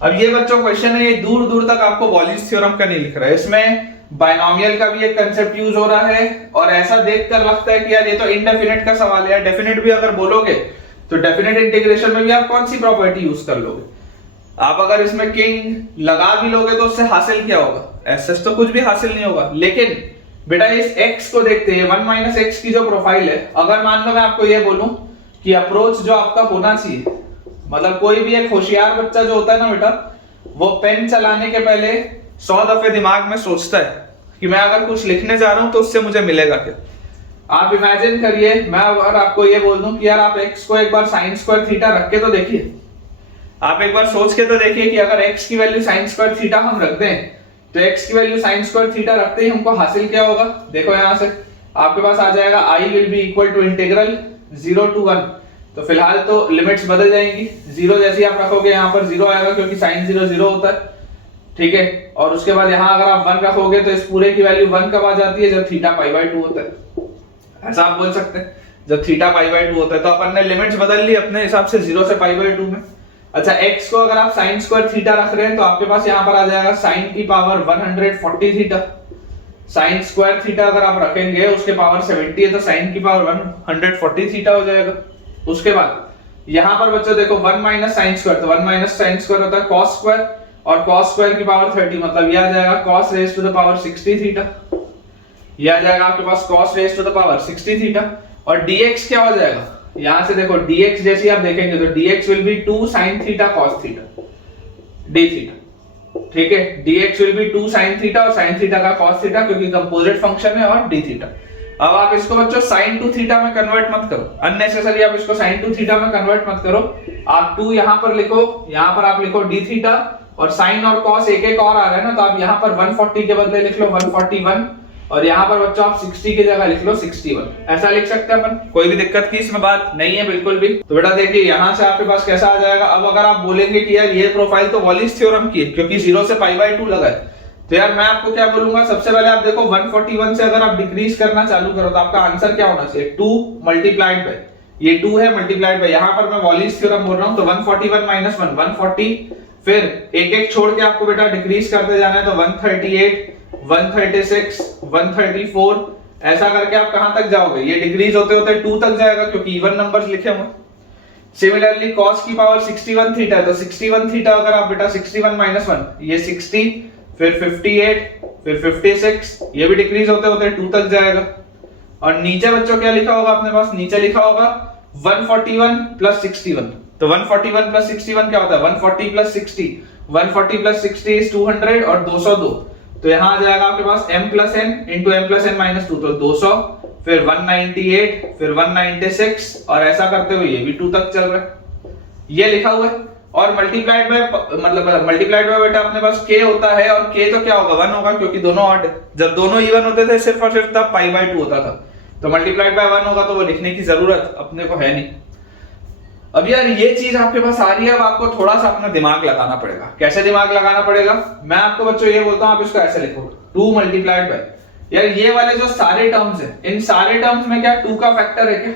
अब ये बच्चों क्वेश्चन है, ये दूर दूर तक आपको वॉल्यूज थ्योरम का नहीं लिख रहा है, इसमें बायनोमियल का भी एक कंसेप्ट यूज हो रहा है, और ऐसा देखकर लगता है कि यार ये तो इनडेफिनेट का सवाल है। डेफिनेट भी अगर बोलोगे तो डेफिनेट इंटीग्रेशन में भी आप कौन सी प्रॉपर्टी यूज कर लोगे? आप अगर इसमें किंग लगा भी लोगे तो उससे हासिल क्या होगा? ऐसा तो कुछ भी हासिल नहीं होगा। लेकिन बेटा इस x को देखते हैं, 1 माइनस एक्स की जो प्रोफाइल है, अगर मान लो मैं आपको ये बोलूं कि अप्रोच जो आपका होना चाहिए, मतलब कोई भी एक होशियार बच्चा जो होता है ना बेटा, वो पेन चलाने के पहले 100 दफे दिमाग में सोचता है कि मैं अगर कुछ लिखने जा रहा हूं तो उससे मुझे मिलेगा क्या। आप इमेजिन करिए, मैं अगर आपको ये बोल दूं कि यार आप x को एक बार sin स्क्वायर थीटा रख के तो देखिए, आप एक बार सोच के तो देखिए कि अगर x की वैल्यू sin स्क्वायर थीटा हम रख दें तो x की वैल्यू sin स्क्वायर थीटा रखते ही हमको हासिल क्या होगा? देखो यहां से आपके पास आ जाएगा i will be equal to integral 0 to 1। तो फिलहाल तो लिमिट्स बदल जाएंगी, 0 जैसी आप रखोगे यहाँ पर 0 आएगा क्योंकि sin 0 0 होता है, ठीक है। और उसके बाद यहाँ अगर आप 1 रखोगे तो इस पूरे की वैल्यू 1 कब आ जाती है? जब थीटा पाई बाय 2 होता है, ऐसा आप बोल सकते हैं, जब थीटा पाई बाय 2 होता है। तो अपन ने लिमिट्स बदल ली अपने हिसाब से 0 से पाई बाय 2 में। अच्छा, x को अगर आप sin स्क्वायर थीटा रख रहे हैं तो आपके पास यहाँ पर आ जाएगा sin की power 140 theta. sin square theta अगर आप रखेंगे उसके पावर 70 है तो sin की पावर 140 थीटा हो जाएगा। उसके बाद यहाँ पर बच्चों देखो 1 माइनस साइन स्क्वायर, तो 1 माइनस साइन स्क्वायर होता है cos स्क्वायर, और cos स्क्वायर की पावर 30, मतलब ये आ जाएगा cos raise to the power 60 theta. ये आ जाएगा आपके पास cos raise to the power 60 theta. और dx क्या हो जाएगा? यहां से देखो dx जैसे आप देखेंगे तो dx will be 2 sin theta cos theta d theta, ठीक है। dx will be 2 sin theta और sin थीटा का cos थीटा, क्योंकि कंपोजिट फंक्शन है, और d थीटा। अब आप इसको बच्चों sin टू थीटा में कन्वर्ट मत करो, अननेसेसरी आप इसको sin टू थीटा में कन्वर्ट मत करो। आप 2 यहां पर लिखो, यहां पर आप लिखो d थीटा, और sin और cos एक एक और आ रहा है ना, तो आप यहां पर 140 के बदले लिख लो 141, और यहाँ पर बच्चों आप 60 की जगह लिख लो 61, ऐसा लिख सकते हैं अपन। कोई भी दिक्कत की इसमें बात नहीं है बिल्कुल भी। तो बेटा देखिए यहाँ से आपके पास कैसा आ जाएगा। अब अगर आप बोलेंगे कि यार ये प्रोफाइल तो वॉलिस थ्योरम की है क्योंकि 0 से पाई बाय 2 लगा है, तो यार मैं आपको क्या बोलूंगा, सबसे पहले आप देखो 141 से अगर आप डिक्रीज करना चालू करो तो आपका आंसर क्या होना चाहिए? 2 मल्टीप्लाइड बाय, ये 2 है मल्टीप्लाइड बाय, यहाँ पर मैं वॉलिस थ्योरम बोल रहा हूँ, तो 141 माइनस 1 140, फिर एक एक छोड़ के आपको बेटा डिक्रीज करते जाना है, तो 138 136 134, ऐसा करके आप कहां तक जाओगे? ये डिक्रीज होते होते 2 तक जाएगा क्योंकि इवन नंबर्स लिखे हुए। सिमिलरली cos की पावर 61 थीटा है, तो 61 थीटा अगर आप बेटा 61 माइनस 1, ये 60, फिर 58, फिर 56, ये भी डिक्रीज होते होते 2 तक जाएगा। और नीचे बच्चों क्या लिखा होगा अपने पास? नीचे लिखा होगा 141 प्लस 61, तो 141 प्लस 61 क्या होता है? 140 प्लस 60, 140 प्लस 60 इज 200 और 202, तो यहां आ जाएगा आपके पास m plus n into m plus n minus 2, तो 200, फिर 198, फिर 196, और ऐसा करते हुए ये भी 2 तक चल रहा है, ये लिखा हुआ है। और मल्टीप्लाइड बाय, मतलब मल्टीप्लाइड बाय बेटा अपने पास k होता है, और k तो क्या होगा? 1 होगा क्योंकि दोनों ऑड है। जब दोनों इवन होते थे सिर्फ और सिर्फ तब पाई बाय 2 होता था, तो मल्टीप्लाइड बाय 1 होगा तो वो लिखने की जरूरत अपने को है नहीं। अब यार ये चीज आपके पास आ रही है, अब आपको थोड़ा सा अपना दिमाग लगाना पड़ेगा। कैसे दिमाग लगाना पड़ेगा? मैं आपको बच्चों ये बोलता हूं, आप इसको ऐसे लिखो 2 मल्टीप्लाइड बाय, यार ये वाले जो सारे टर्म्स हैं, इन सारे टर्म्स में क्या 2 का फैक्टर है क्या?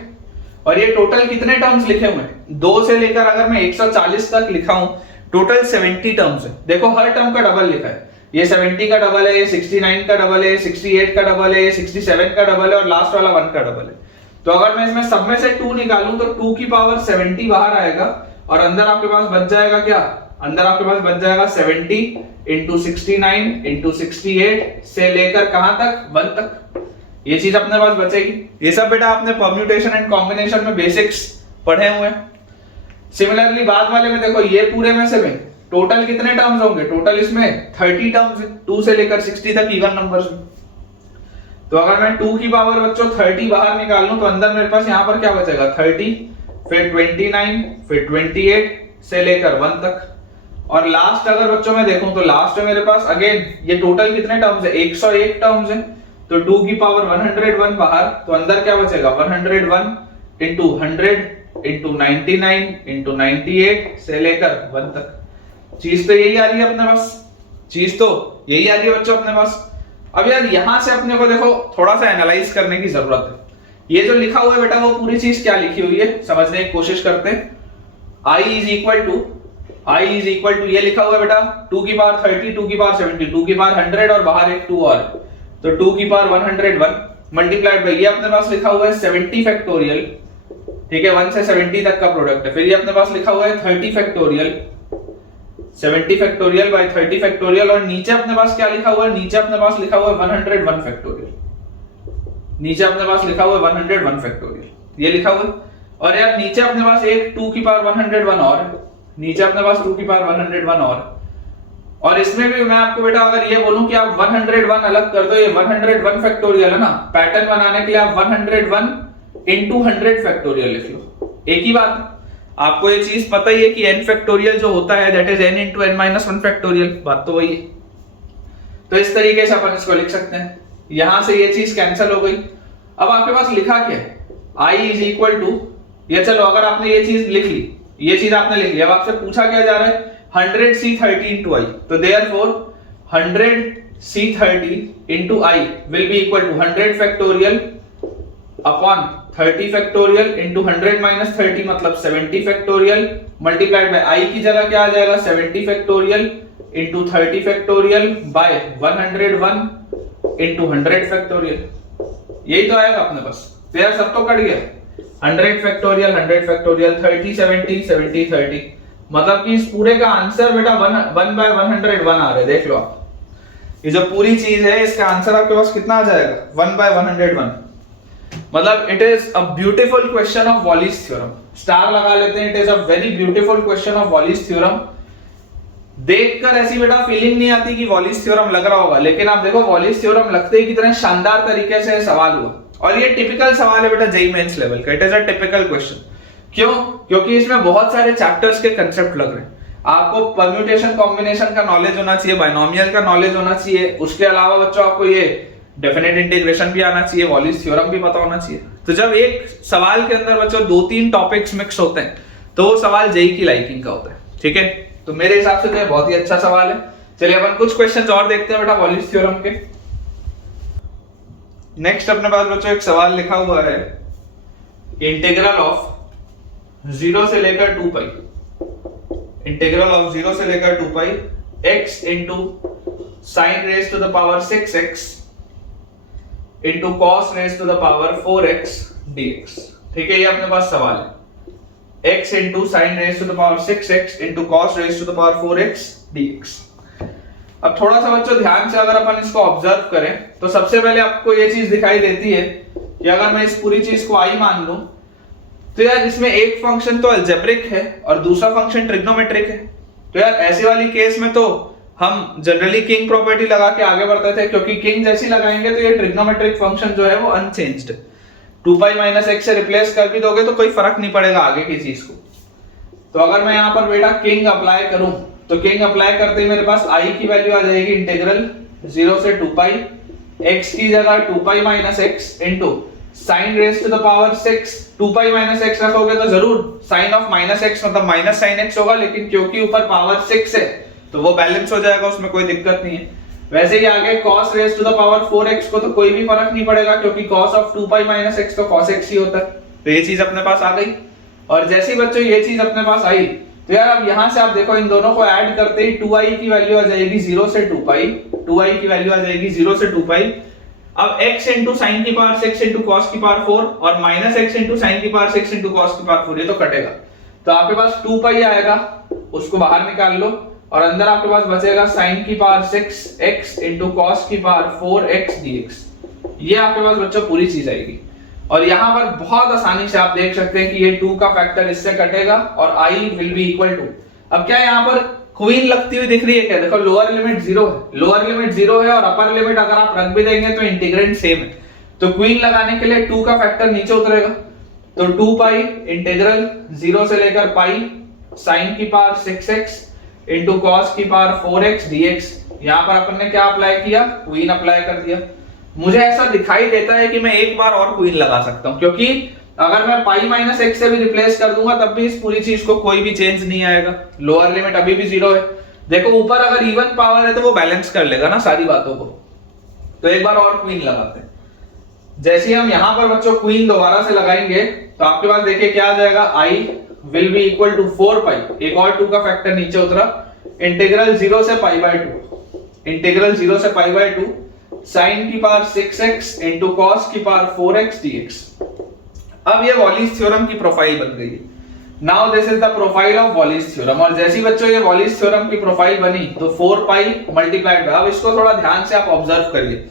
और ये टोटल कितने टर्म्स लिखे हुए हैं? 2 से लेकर अगर मैं 140 तक लिखा हूं, टोटल 70 टर्म्स है। देखो हर टर्म का डबल लिखा है, ये 70 का डबल है, ये 69 का डबल है, 68 का डबल है, 67 का डबल है, और लास्ट वाला 1 का डबल है। तो अगर मैं इसमें सब में से 2 निकालूं तो 2 की पावर 70 बाहर आएगा, और अंदर आपके पास बच जाएगा क्या? अंदर आपके पास बच जाएगा 70 इंटू 69 इंटू 68 से लेकर कहां तक? 1 तक, ये चीज अपने पास बचेगी। ये सब बेटा आपने परम्यूटेशन एंड कॉम्बिनेशन में बेसिक्स पढ़े हुए हैं। सिमिलरली बाद वाले में देखो, ये पूरे में से में टोटल कितने टर्म्स होंगे? टोटल इसमें 30 टर्म्स है, 2 से लेकर 60 तक इवन नंबर्स में। तो अगर मैं 2 की पावर बच्चों 30 बाहर निकाल लूं तो अंदर मेरे पास यहाँ पर क्या बचेगा? 30, फिर 29, फिर 28 से लेकर 1 तक। और लास्ट अगर बच्चों में देखूं तो लास्ट में मेरे पास अगेन ये टोटल कितने टर्म्स है? 101 टर्म्स है, तो 2 की पावर 101 बाहर, तो अंदर क्या बचेगा? 101 इंटू 100 इंटू 99 इंटू 98 से लेकर 1 तक। चीज तो यही आ रही है अपने पास, चीज तो यही आ रही है बच्चों अपने पास। अब यार यहां से अपने को देखो थोड़ा सा एनालाइज करने की जरूरत है। ये जो लिखा हुआ है बेटा वो पूरी चीज क्या लिखी हुई है समझने की कोशिश करते हैं। I इज इक्वल टू ये लिखा हुआ है बेटा 2 की पावर 30, 2 की पावर 70, 2 की पावर 100 और बाहर एक 2 और, तो 2 की पावर 101 मल्टीप्लाइड बाय ये अपने पास लिखा हुआ है 70 फैक्टोरियल, ठीक है 1 से 70 तक का प्रोडक्ट है। फिर ये अपने पास लिखा हुआ है 30 फैक्टोरियल, 70 फैक्टोरियल बाय 30 फैक्टोरियल, और नीचे अपने पास क्या लिखा हुआ है, नीचे अपने पास लिखा हुआ है 101 फैक्टोरियल, नीचे अपने पास लिखा हुआ है 101 फैक्टोरियल ये लिखा हुआ है। और यार नीचे अपने पास एक 2 की पावर 101 और है, नीचे अपने पास 2 की पावर 101 और इसमें भी मैं आपको बेटा अगर ये बोलूं कि आप 101 अलग कर दो, ये 101 फैक्टोरियल है ना, पैटर्न बनाने के लिए आप 101 into 100 फैक्टोरियल लिख लो, एक ही बात। आपको ये चीज पता ही है कि n फैक्टोरियल जो होता है that is n into n minus 1 factorial, बात तो वही है। तो इस तरीके से अपन इसको लिख सकते हैं, यहां से ये चीज कैंसिल हो गई। अब आपके पास लिखा क्या है, I इज इक्वल टू ये, चलो अगर आपने ये चीज लिख ली, ये चीज आपने लिख ली, अब आपसे पूछा क्या जा रहा है 100c30 into I, तो therefore 100c30 into I will be equal to 100 factorial upon 30 factorial into 100 minus 30 मतलब 70 फैक्टोरियल मल्टीप्लाइड बाय I की जगह क्या आ जाएगा 70 factorial into 30 factorial by 101 into 100 factorial, यही तो आएगा अपने पास। तो यार सब तो कट गया, 100 फैक्टोरियल 30 70 70 30, मतलब कि इस पूरे का आंसर बेटा 1 by 101 आ रहा है। देख लो आप, ये जो पूरी चीज है इसका आंसर आपके पास कितना आ जाएगा 1 by 101, मतलब it is a beautiful question of Wallis theorem. Star लगा लेते हैं, it is a very beautiful question of Wallis theorem. देखकर ऐसी बेटा फीलिंग नहीं आती कि वॉलिस थ्योरम लग रहा होगा, लेकिन आप देखो वॉलिस थ्योरम लगते ही कितने शानदार तरीके से सवाल हुआ, और ये टिपिकल सवाल है बेटा जेईई मेंस लेवल का, it is a typical question. क्यों? क्योंकि इसमें बहुत सारे चैप्टर्स के कंसेप्ट लग रहे हैं। आपको परम्यूटेशन कॉम्बिनेशन का नॉलेज होना चाहिए, बाइनोमियल का नॉलेज होना चाहिए, उसके अलावा बच्चों आपको ये डेफिनेट इंटीग्रेशन भी आना चाहिए, वॉलिस थ्योरम भी पता होना चाहिए। तो जब एक सवाल के अंदर बच्चों 2-3 टॉपिक्स मिक्स होते हैं तो वो सवाल जेईई की लाइकिंग का होता है, ठीक है। तो मेरे हिसाब से तो ये बहुत ही अच्छा सवाल है। चलिए अपन कुछ क्वेश्चंस और देखते हैं बेटा वॉलिस थ्योरम के। नेक्स्ट अपने पास बच्चों एक सवाल लिखा हुआ है, इंटीग्रल ऑफ 0 से लेकर 2 पाई, इंटीग्रल ऑफ 0 से लेकर 2 pi x into sine raise to the power 6x into cos raise to the power 4x dx, ठीक है। ये अपने पास सवाल है, x into sine raise to the power 6x into cos raise to the power 4x dx। अब थोड़ा सा बच्चों ध्यान से अगर अपन इसको ऑब्जर्व करें तो सबसे पहले आपको ये चीज दिखाई देती है कि अगर मैं इस पूरी चीज को I मान लूं तो यार इसमें एक फंक्शन तो अलजेब्रिक है और दूसरा फंक्शन ट्रिग्नोमेट्रिक है। तो यार ऐसे वाली केस में तो हम जनरली किंग प्रॉपर्टी लगा के आगे बढ़ते थे, क्योंकि किंग जैसी लगाएंगे तो ये ट्रिग्नोमेट्रिक फंक्शन जो है वो अनचेंज्ड है। 2 पाई माइनस x से रिप्लेस कर भी दोगे तो कोई फर्क नहीं पड़ेगा आगे की चीज को। तो अगर मैं यहाँ पर बेटा किंग अप्लाई करूं तो किंग अप्लाई करते ही मेरे पास I की वैल्यू आ जाएगी इंटीग्रल 0 से 2 पाई x की जगह 2 pi minus x into sine raise to the power 6। 2 pi minus x रखोगे तो जरूर साइन ऑफ माइनस x मतलब माइनस साइन x होगा, लेकिन क्योंकि ऊपर पावर 6 है तो वो बैलेंस हो जाएगा, उसमें कोई दिक्कत नहीं है। वैसे ही आगे cos raise to the power 4x को तो कोई भी फर्क नहीं पड़ेगा, क्योंकि cos of 2 pi minus x तो cos x ही होता है। तो ये चीज अपने पास आ गई, और जैसे ही बच्चों ये चीज अपने पास आई तो यार अब यहां से आप देखो इन दोनों को ऐड करते ही 2i की वैल्यू आ जाएगी 0 से 2 पाई, 2i की वैल्यू आ जाएगी 0 से 2 पाई। अब x इंटू साइन की पावर 6 इंटू कॉस की पावर 4 और माइनस x इंटू साइन की पावर 6 इंटू कॉस की पावर 4, ये तो कटेगा। तो आपके पास 2 पाई आएगा, उसको बाहर निकाल लो, और अंदर आपके पास बचेगा साइन की पावर 6x इंटू कॉस की पावर 4x dx। ये आपके पास बच्चों पूरी चीज आएगी, और यहाँ पर बहुत आसानी से आप देख सकते हैं कि ये 2 का फैक्टर इससे कटेगा और I will be equal to, अब क्या यहाँ पर क्वीन लगती हुई दिख रही है क्या? देखो लोअर लिमिट 0 है, लोअर लिमिट 0 है और अपर लिमिट अगर आप रख भी देंगे तो इंटीग्रेंड सेम है। तो क्वीन लगाने के लिए 2 का फैक्टर नीचे उतरेगा, तो 2 पाई इंटीग्रल 0 से लेकर पाई साइन की पावर 6x इंटू कॉस की पावर 4x dx। यहाँ पर अपन ने क्या अप्लाई किया? क्वीन अप्लाई कर दिया। मुझे ऐसा दिखाई देता है कि मैं एक बार और क्वीन लगा सकता हूं, क्योंकि अगर मैं पाई माइनस x से भी रिप्लेस कर दूंगा तब भी इस पूरी चीज को कोई भी चेंज नहीं आएगा, लोअर लिमिट अभी भी 0 है। देखो ऊपर अगर इवन पावर है तो वो बैलेंस कर लेगा ना सारी बातों को। तो एक बार और क्वीन लगाते हैं। जैसे ही हम यहां पर बच्चों क्वीन दोबारा से लगाएंगे तो आपके पास देखिए क्या आ जाएगा, i will be equal to 4 pi, एक और 2 का फैक्टर नीचे उतरा, इंटीग्रल 0 से पाई बाय 2, इंटीग्रल 0 से पाई बाय 2 sin की पावर 6x इंटू कॉस की पावर 4x dx। अब ये वॉलिस थ्योरम की प्रोफाइल बन गई है। Now this is the profile of Wallis theorem. और जैसे ही बच्चों ये वॉलिस थ्योरम की प्रोफाइल बनी तो 4 पाई मल्टीप्लाइड बाय, अब इसको थोड़ा ध्यान से आप ऑब्जर्व करिए,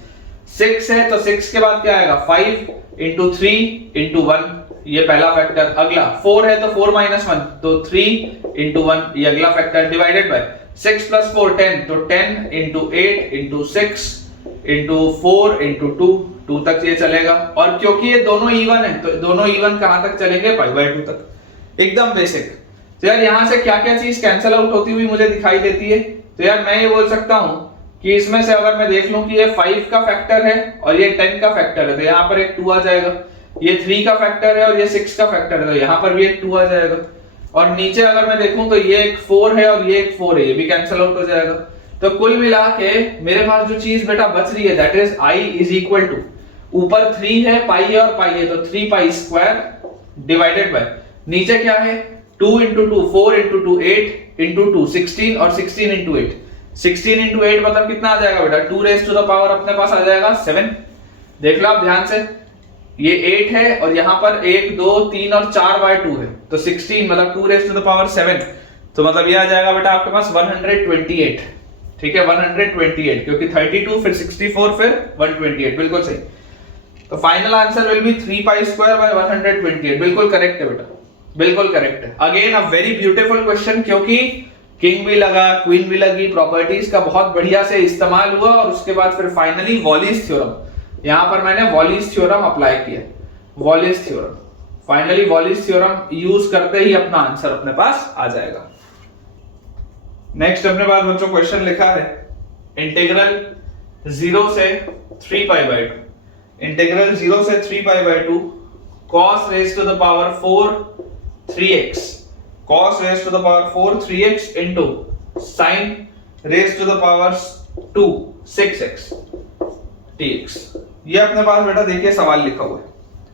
6 है तो 6 के बाद क्या आएगा 5 इंटू 3 इंटू 1, ये पहला फैक्टर। अगला 4 है तो 4 माइनस 1 तो 3 इंटू 1, ये अगला फैक्टर, डिवाइडेड बाय 6 प्लस 4 10 तो 10 इंटू 8 इंटू 6 इंटू 4 इंटू 2 तक ये चलेगा। और क्योंकि ये दोनों इवन है तो दोनों इवन कहां तक चलेंगे, पाई बाय 2 तक, एकदम बेसिक। तो यार यहां से क्या क्या चीज कैंसिल आउट होती हुई मुझे दिखाई देती है। तो यार मैं ये बोल सकता हूं कि इसमें से अगर मैं देख लूं कि ये 5 का फैक्टर है और ये 10 का फैक्टर है तो यहाँ पर एक 2 आ जाएगा, ये 3 का फैक्टर है और ये 6 का फैक्टर है तो यहाँ पर भी एक 2 आ जाएगा, और नीचे अगर मैं देखूं तो ये एक 4 है और ये एक 4 है, ये भी कैंसिल आउट हो जाएगा। तो कुल मिला के मेरे पास जो चीज बेटा बच रही है that is i is equal to, ऊपर 3 है, पाई है और पाई है तो 3 पाई स्क्वायर डिवाइडेड बाय, नीचे क्या है 2 इंटू 2 4 इंटू 2 8 इंटू 2 16 और 16 इंटू 8, 16 इंटू 8 मतलब कितना आ जाएगा बेटा 2 रेज टू द पावर अपने पास आ जाएगा 7। देख लो आप ध्यान से, ये 8 है और यहाँ पर 1 2 3 और 4 बाय 2 है तो 16 मतलब 2 रेज टू द पावर 7, तो मतलब ये आ जाएगा बेटा आपके पास 128। ठीक है 128, क्योंकि 32 फिर 64 फिर 128, बिल्कुल सही। तो final answer will B 3 pi square by 128, बिल्कुल करेक्ट है बेटा, बिल्कुल करेक्ट है। Again a very beautiful question, क्योंकि किंग भी लगा, क्वीन भी लगी, प्रॉपर्टीज का बहुत बढ़िया से इस्तेमाल हुआ और उसके बाद फिर फाइनली वॉलिस थ्योरम, यहां पर मैंने वॉलिस थ्योरम अप्लाई किया, वॉलिस थ्योरम, फाइनली वॉलिस थ्योरम यूज करते ही अपना आंसर अपने पास आ जाएगा। नेक्स्ट अपने पास बच्चों क्वेश्चन लिखा है इंटीग्रल 0 से 3 पाई बाय 2, इंटीग्रल 0 से 3 पाई by 2 cos raised to the power 4 3x, cos raised to the power 4 3x into sin raised to the power 2 6x dx। ये अपने पास बेटा देखिए सवाल लिखा हुआ है,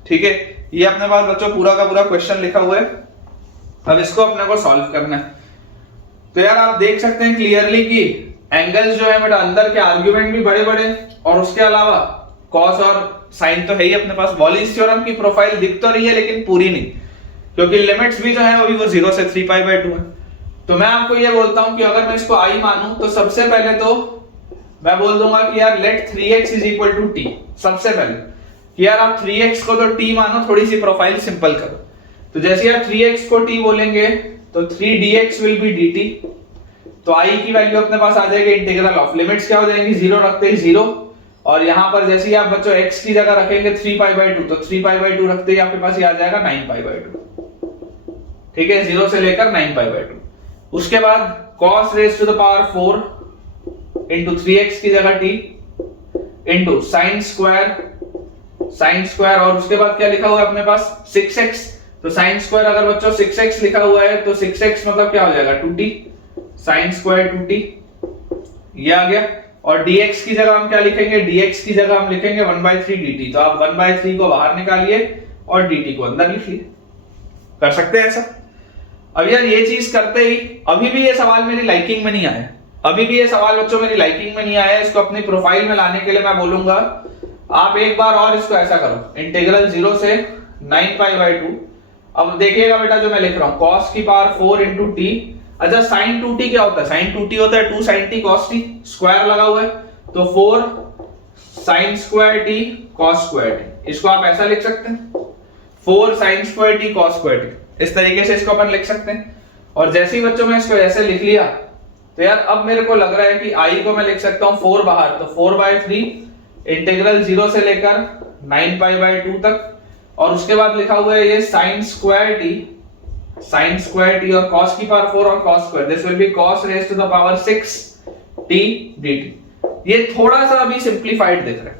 ठीक है, ये अपने पास बच्चों पूरा का पूरा क्वेश्चन लिखा हुआ है। अब इसको अपने को सॉल्व करना है। तो यार आप देख सकते हैं क्लियरली कि एंगल्स जो है बेटा अंदर के आर्ग्यूमेंट भी बड़े बड़े, और उसके अलावा कॉस और साइन तो है ही अपने पास। वॉलिस थ्योरम की प्रोफाइल दिख तो रही है लेकिन पूरी नहीं, क्योंकि लिमिट्स भी जो है वो 0 से 3 पाई बाय 2 है। तो मैं आपको ये बोलता हूं कि अगर मैं इसको i मानूं तो सबसे पहले तो मैं बोल दूंगा कि यार let 3x is equal to t, सबसे पहले कि यार आप 3x को तो t मानो, थोड़ी सी प्रोफाइल सिंपल करो। तो जैसे यार 3x को t बोलेंगे तो 3dx विल बी dt, तो i की वैल्यू अपने पास आ जाएगी इंटीग्रल ऑफ, लिमिट्स क्या हो जाएंगी 0 रखते ही 0, और यहां पर जैसे ही आप बच्चों x की जगह रखेंगे 3 पाई बाय 2 तो 3 पाई बाय 2 रखते ही आपके पास ये आ जाएगा 9 पाई बाय 2, ठीक है 0 से लेकर 9 पाई बाय 2। उसके बाद cos raise to the power 4 into 3x की जगह t इंटू साइन स्क्वायर, और उसके बाद क्या लिखा हुआ है अपने पास 6x, तो साइन स्क्वायर अगर बच्चों 6x लिखा हुआ है तो 6x मतलब क्या हो जाएगा 2t, साइन स्क्वायर 2t, ये आ गया। और dx की जगह हम क्या लिखेंगे, dx की जगह हम लिखेंगे 1/3 dt, तो आप 1/3 को बाहर निकालिए और dt को अंदर लिखिए, कर सकते हैं ऐसा। अब यार ये चीज करते ही अभी भी ये सवाल मेरी लाइकिंग में नहीं आया, अभी भी ये सवाल बच्चों मेरी लाइकिंग में नहीं आया, इसको अपनी प्रोफाइल में लाने के लिए मैं बोलूंगा आप एक बार और इसको ऐसा करो, इंटीग्रल 0 से 9 पाई बाय 2। अब देखिएगा बेटा जो मैं लिख रहा हूं cos की पावर 4 इंटू टी, अच्छा sin 2t क्या होता है, sin 2t होता है 2 sin t cos t, square लगा हुआ है तो 4 sin square t cos square t, इसको आप ऐसा लिख सकते हैं 4 sin square t cos square t, इस तरीके से इसको अपन लिख सकते हैं। और जैसे ही बच्चों मैं इसको ऐसे लिख लिया तो यार अब मेरे को लग रहा है कि i को मैं लिख सकता हूं 4 बाहर, तो 4/3 इंटीग्रल 0 से लेकर 9 पाई बाय 2 तक, और उसके बाद लिखा हुआ है ये sin स्क्वायर t और cos की पावर 4 और cos square, this will be cos raise to the power 6t dt। ये थोड़ा सा अभी सिंपलीफाइड दिख रहा है,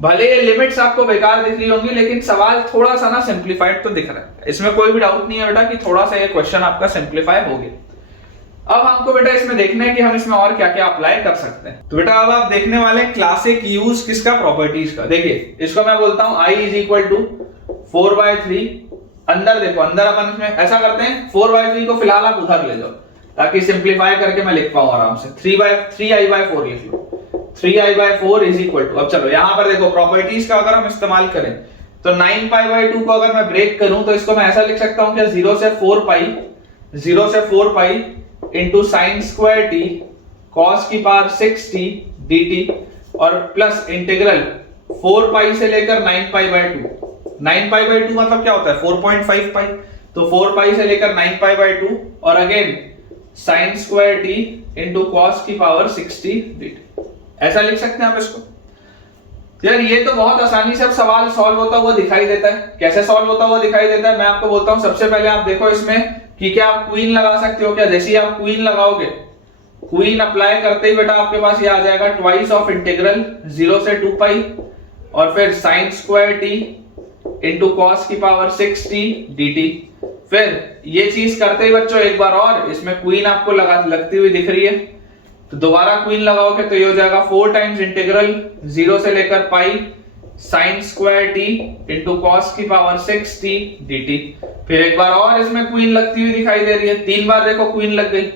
भले ये लिमिट्स आपको बेकार दिख रही होंगी लेकिन सवाल थोड़ा सा ना सिंपलीफाइड तो दिख रहा है, इसमें कोई भी डाउट नहीं है बेटा कि थोड़ा सा ये क्वेश्चन आपका सिंपलीफाई हो गया। अब हमको बेटा इसमें देखना है कि हम इसमें और क्या क्या अप्लाई कर सकते हैं। तो बेटा अब आप देखने वाले क्लासिक यूज किसका, प्रॉपर्टीज का। देखिए इसको मैं बोलता हूं i इज इक्वल टू 4/3। अंदर देखो, अंदर अपन इसमें ऐसा करते हैं 4/3 को फिलहाल आप उधर ले जाओ ताकि सिंप्लीफाई करके मैं लिख पाऊं आराम से। 3i/4 लिख लो। 3i/4 इज इक्वल टू, अब चलो यहां पर देखो प्रॉपर्टीज का अगर हम इस्तेमाल करें तो 9π/2 को अगर मैं ब्रेक करूं तो इसको मैं ऐसा लिख सकता हूं कि 0 से 4π into sine square t cos की पावर 6t dt और प्लस इंटीग्रल 4π से लेकर 9π/2। 9π/2 मतलब क्या होता है 4.5π, तो 4π से लेकर 9π/2 और again sine square t into cos की पावर 6t dt। ऐसा लिख सकते हैं आप इसको। यार ये तो बहुत आसानी से अब सवाल सॉल्व होता हुआ दिखाई देता है। कैसे सॉल्व होता हुआ दिखाई देता है मैं आपको बोलता हूं। सबसे पहले आप देखो इसमें कि क्या आप क्वीन लगा सकते हो क्या। जैसे ही आप क्वीन लगाओगे, क्वीन अप्लाई करते ही बेटा आपके पास ये आ जाएगा ट्वाइस ऑफ इंटीग्रल 0 से 2π और फिर sign square t into cos की पावर 6t dt। फिर ये चीज करते ही बच्चों एक बार और इसमें क्वीन आपको लगती हुई दिख रही है, तो दोबारा क्वीन लगाओगे तो ये हो जाएगा 4 टाइम्स इंटीग्रल 0 से लेकर pi sine square t into cos की पावर 6t dt। फिर एक बार और इसमें क्वीन लगती हुई दिखाई दे रही है, 3 बार देखो क्वीन लग गई।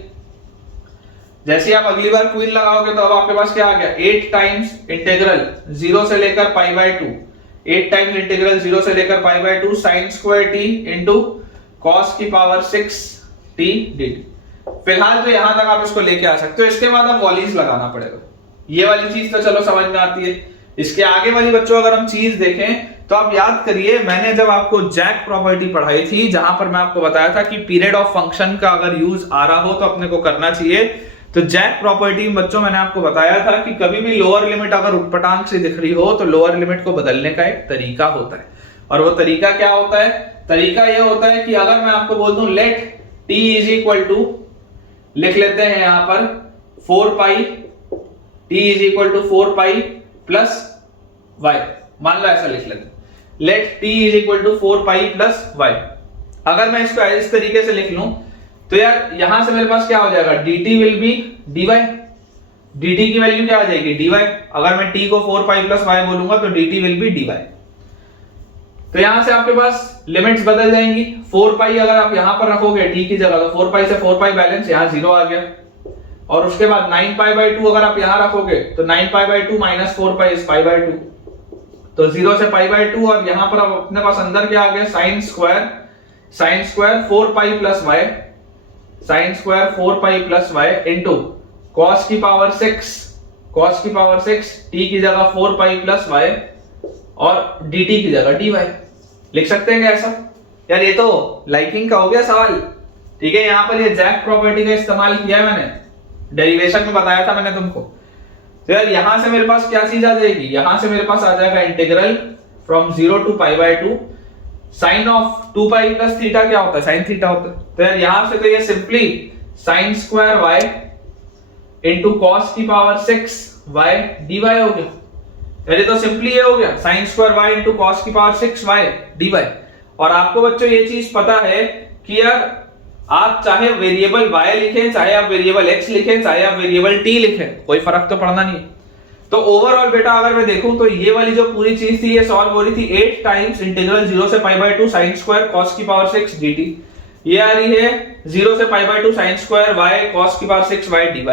जैसे आप अगली बार क्वीन लगाओगे तो अब आपके पास क्या आ गया 8 टाइम्स इंटीग्रल 0 से लेकर π/2। 8 टाइम्स इंटीग्रल 0 से लेकर π/2 sine square t into cos की पावर 6t dt। फिलहाल तो यहां तक आप इसको लेके आ सकते हो। इसके बाद अब वॉलीज लगाना पड़ेगा। ये वाली चीज तो चलो समझ में आती है। इसके आगे वाली बच्चों अगर हम चीज देखें तो आप याद करिए मैंने जब आपको जैक प्रॉपर्टी पढ़ाई थी जहां पर मैं आपको बताया था कि पीरियड ऑफ फंक्शन का अगर यूज आ रहा हो तो अपने को करना चाहिए। तो जैक प्रॉपर्टी में बच्चों मैंने आपको बताया था कि कभी भी लोअर लिमिट अगर उटपटांग से दिख रही हो तो लोअर लिमिट को बदलने का एक तरीका होता है। और वो तरीका क्या होता है? तरीका यह होता है कि अगर मैं आपको बोल दूं let t is equal to, लिख लेते हैं यहां पर 4π, t is equal to 4π plus y, मान लो ऐसा लिख लेते हैं let t is equal to 4π plus y। अगर मैं इसको इस तरीके से लिख लूं तो यार यहां से मेरे पास क्या हो जाएगा dt will be dy। dt की वैल्यू क्या आ जाएगी dy। अगर मैं t को 4π प्लस y बोलूंगा तो dt विल बी dy। तो यहां से आपके पास लिमिट्स बदल जाएंगी। 4π अगर आप यहां पर रखोगे t की जगह तो 4π से 4π बैलेंस यहां 0 आ गया। और उसके बाद 9π/2 अगर आप यहां रखोगे तो 9π/2 माइनस 4π इज π/2, तो 0 से π/2 और यहां पर अब अपने पास अंदर क्या आ गया sine square 4π plus y, sine square 4π plus y into cos की पावर 6 t की जगह 4π प्लस y और dt की जगह dy। लिख सकते हैं क्या ऐसा? यार ये तो लाइकिंग का हो गया सवाल। ठीक है, यहां पर ये जैक प्रॉपर्टी का इस्तेमाल किया है मैंने, डेरिवेशन में बताया था मैंने तुमको। तो यार यहां से मेरे पास क्या चीज आ जाएगी, यहां से मेरे पास आ जाएगा integral from 0 to π/2 sine of 2π plus theta क्या होता है साइन थीटा होता है। तो यार यहां से तो ये simply sine square y into cos की पावर 6y dy हो गया। यार ये तो सिंपली ये हो गया sine square y into cos की पावर 6y dy। और आपको बच्चों ये चीज पता है कि यार आप चाहे वेरिएबल y लिखें, चाहे आप वेरिएबल x लिखें, चाहे आप वेरिएबल t लिखें, कोई फर्क तो पड़ना नहीं है। तो ओवरऑल बेटा अगर मैं देखूं तो ये वाली जो पूरी चीज थी ये सॉल्व हो रही थी 8 टाइम्स इंटीग्रल 0 से π/2 sin स्क्वायर cos की पावर 6 dt। ये आ रही है 0 से π/2 sin स्क्वायर y cos की पावर 6y dy।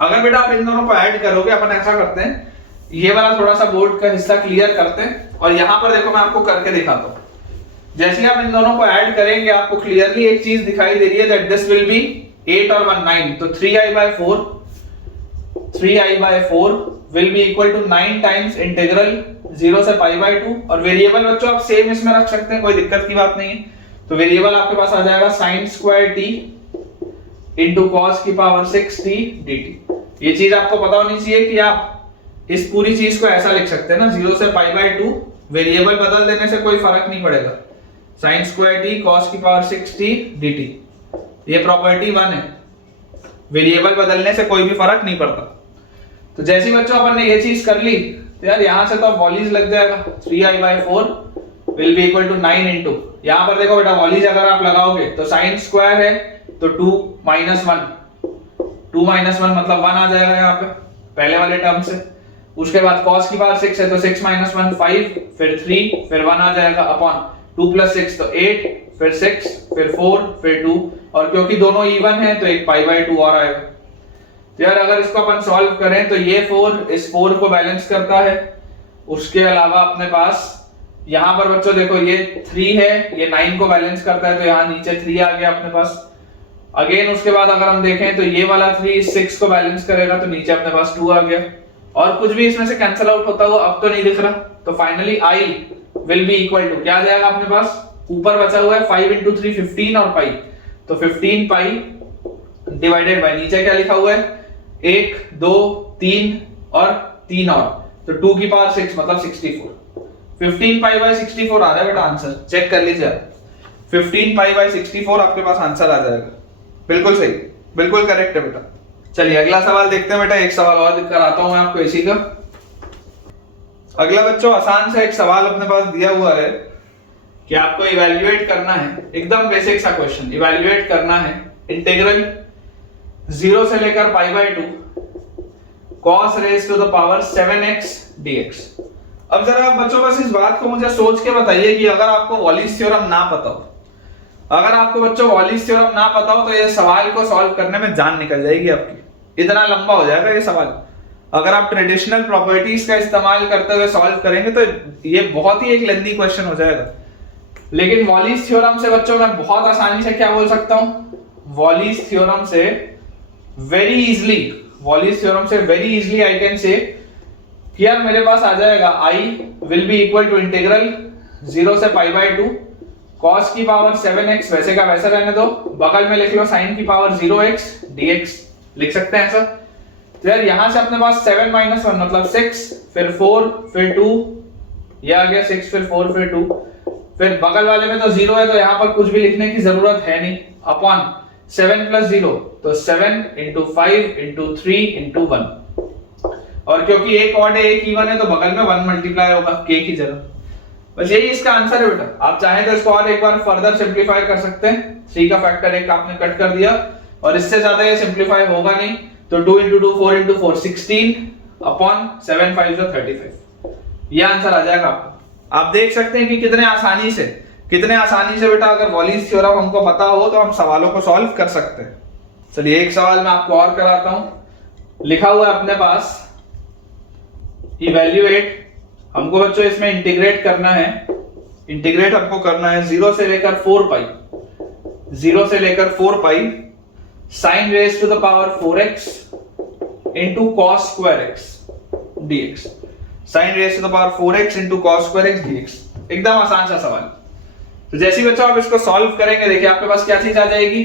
अगर बेटा आप इन दोनों को ऐड करोगे, अपन ऐसा करते हैं ये वाला थोड़ा सा बोर्ड का हिस्सा क्लियर करते हैं और यहां पर देखो मैं आपको करके दिखाता हूं। जैसे आप इन दोनों को ऐड करेंगे आपको क्लियरली एक चीज दिखाई दे रही है दैट दिस विल बी 8 और 1 9, तो 3i/4 will be equal to 9 times integral 0 से π/2। और वेरिएबल बच्चों आप सेम इसमें रख सकते हैं, कोई दिक्कत की बात नहीं है। तो वेरिएबल आपके पास आ जाएगा sin square t into cos की पावर 6t dt। ये चीज आपको पता होनी चाहिए कि आप इस पूरी चीज को ऐसा लिख सकते हैं ना 0 से π/2, वेरिएबल बदल देने से कोई फर्क नहीं पड़ेगा, sin स्क्वायर t cos की पावर 6t dt। ये प्रॉपर्टी 1 है, वेरिएबल बदलने से कोई भी फर्क नहीं पड़ता। तो जैसे ही बच्चों अपन ने ये चीज कर ली तो यार यहां से तो वॉलीज लग जाएगा 3i/4 will be equal to 9 into, यहां पर देखो बेटा वॉलीज अगर आप लगाओगे तो साइन स्क्वायर है तो 2 माइनस 1, 2 माइनस 1 मतलब 1 आ जाएगा यहाँ पे पहले वाले टर्म से। उसके बाद cos की पावर 6 है तो 6 माइनस 1 5, फिर 3, फिर 1 आ जाएगा अपॉन 2 प्लस 6 तो 8, फिर 6, फिर 4, फिर 2, और क्योंकि दोनों इवन है तो एक पाई बाय 2 और आएगा। तो यार अगर इसको अपन सॉल्व करें तो ये 4 इस 4 को बैलेंस करता है। उसके अलावा अपने पास यहाँ पर बच्चों देखो ये 3 है, ये 9 को बैलेंस करता है तो यहाँ नीचे 3 आ गया अपने पास। अगेन उसके बाद अगर हम देखें तो ये वाला 3 6 को बैलेंस करेगा तो नीचे अपने पास 2 आ गया, और कुछ भी इसमें से कैंसिल आउट होता हुआ अब तो नहीं दिख रहा। तो finally i will be equal to क्या आ जाएगा अपने पास, ऊपर बचा हुआ है 5 into 3 15 और पाई, तो 15 पाई डिवाइडेड बाय नीचे क्या लिखा हुआ है 1 2 3 और 3 और, तो 2 की पावर 6 मतलब 64। 15 पाई बाय 64 आ रहा है बेटा आंसर, चेक कर लीजिए। 15 पाई बाय 64 आपके पास आंसर आ जाएगा। बिल्कुल सही, बिल्कुल करेक्ट है बेटा। चलिए अगला सवाल देखते हैं बेटा, एक सवाल और कराता हूं मैं आपको इसी का। अगला बच्चों आसान सा एक सवाल अपने पास दिया हुआ है कि आपको इवैल्यूएट करना है, एकदम बेसिक सा क्वेश्चन, इवैल्यूएट करना है इंटीग्रल 0 से लेकर pi by 2 cos raise to the power 7x dx। अब जरा आप बच्चों बस इस बात को मुझे सोच के बताइए कि अगर आपको वॉलिस थ्योरम ना पता हो, अगर आपको बच्चों वॉलिस थ्योरम ना पता हो तो ये सवाल को सॉल्व करने में जान निकल जाएगी आपकी, इतना लंबा हो जाएगा ये सवाल। अगर आप ट्रेडिशनल प्रॉपर्टीज का इस्तेमाल करते हुए सॉल्व करेंगे तो ये बहुत ही एक लेंथी क्वेश्चन हो जाएगा। लेकिन वॉलिस थ्योरम से बच्चों मैं बहुत आसानी से क्या बोल सकता हूं, वॉलिस थ्योरम से very easily I can say कि यार मेरे पास आ जाएगा i will be equal to integral 0 से पाई बाय 2 cos की पावर 7x वैसे का वैसा रहने दो, बगल में लिख लो sin की पावर 0x dx, लिख सकते हैं ऐसा। तो यार यहां से अपने पास 7 माइनस 1 मतलब 6, फिर 4, फिर 2, यह आ गया 6, फिर 4, फिर 2, फिर बगल वाले में तो 0 है तो यहां पर कुछ भी लिखने की जरूरत है नहीं, अपॉन 7 प्लस 0 तो 7 into 5 into 3 into 1, और क्योंकि एक ऑड है एक इवन है तो बगल में 1 मल्टीप्लाई होगा k की जगह। बस यही इसका आंसर है बेटा। आप चाहें तो इसको और एक बार फर्दर सिंपलीफाई कर सकते हैं, 3 का फैक्टर 1 आपने कट कर दिया और इससे ज्यादा ये सिंपलीफाई होगा नहीं, तो 2 into 2 4 into 4 16 अपॉन 7 5 35, ये आंसर आ जाएगा आपका। आप देख सकते हैं कि कितने आसानी से बेटा अगर वॉलिस थ्योरम हमको पता हो तो हम सवालों को सॉल्व कर सकते हैं। चलिए एक सवाल मैं आपको और कराता हूं, लिखा हुआ है अपने पास इवैल्यूएट, हमको बच्चों इसमें इंटीग्रेट करना है, इंटीग्रेट हमको करना है 0 से लेकर 4 pi sin raise to the power 4x into cos square x dx, sin raise to the power 4x into cos square x dx, एकदम आसान सा सवाल। तो जैसे ही बच्चों आप इसको सॉल्व करेंगे देखिए आपके पास क्या चीज आ जाएगी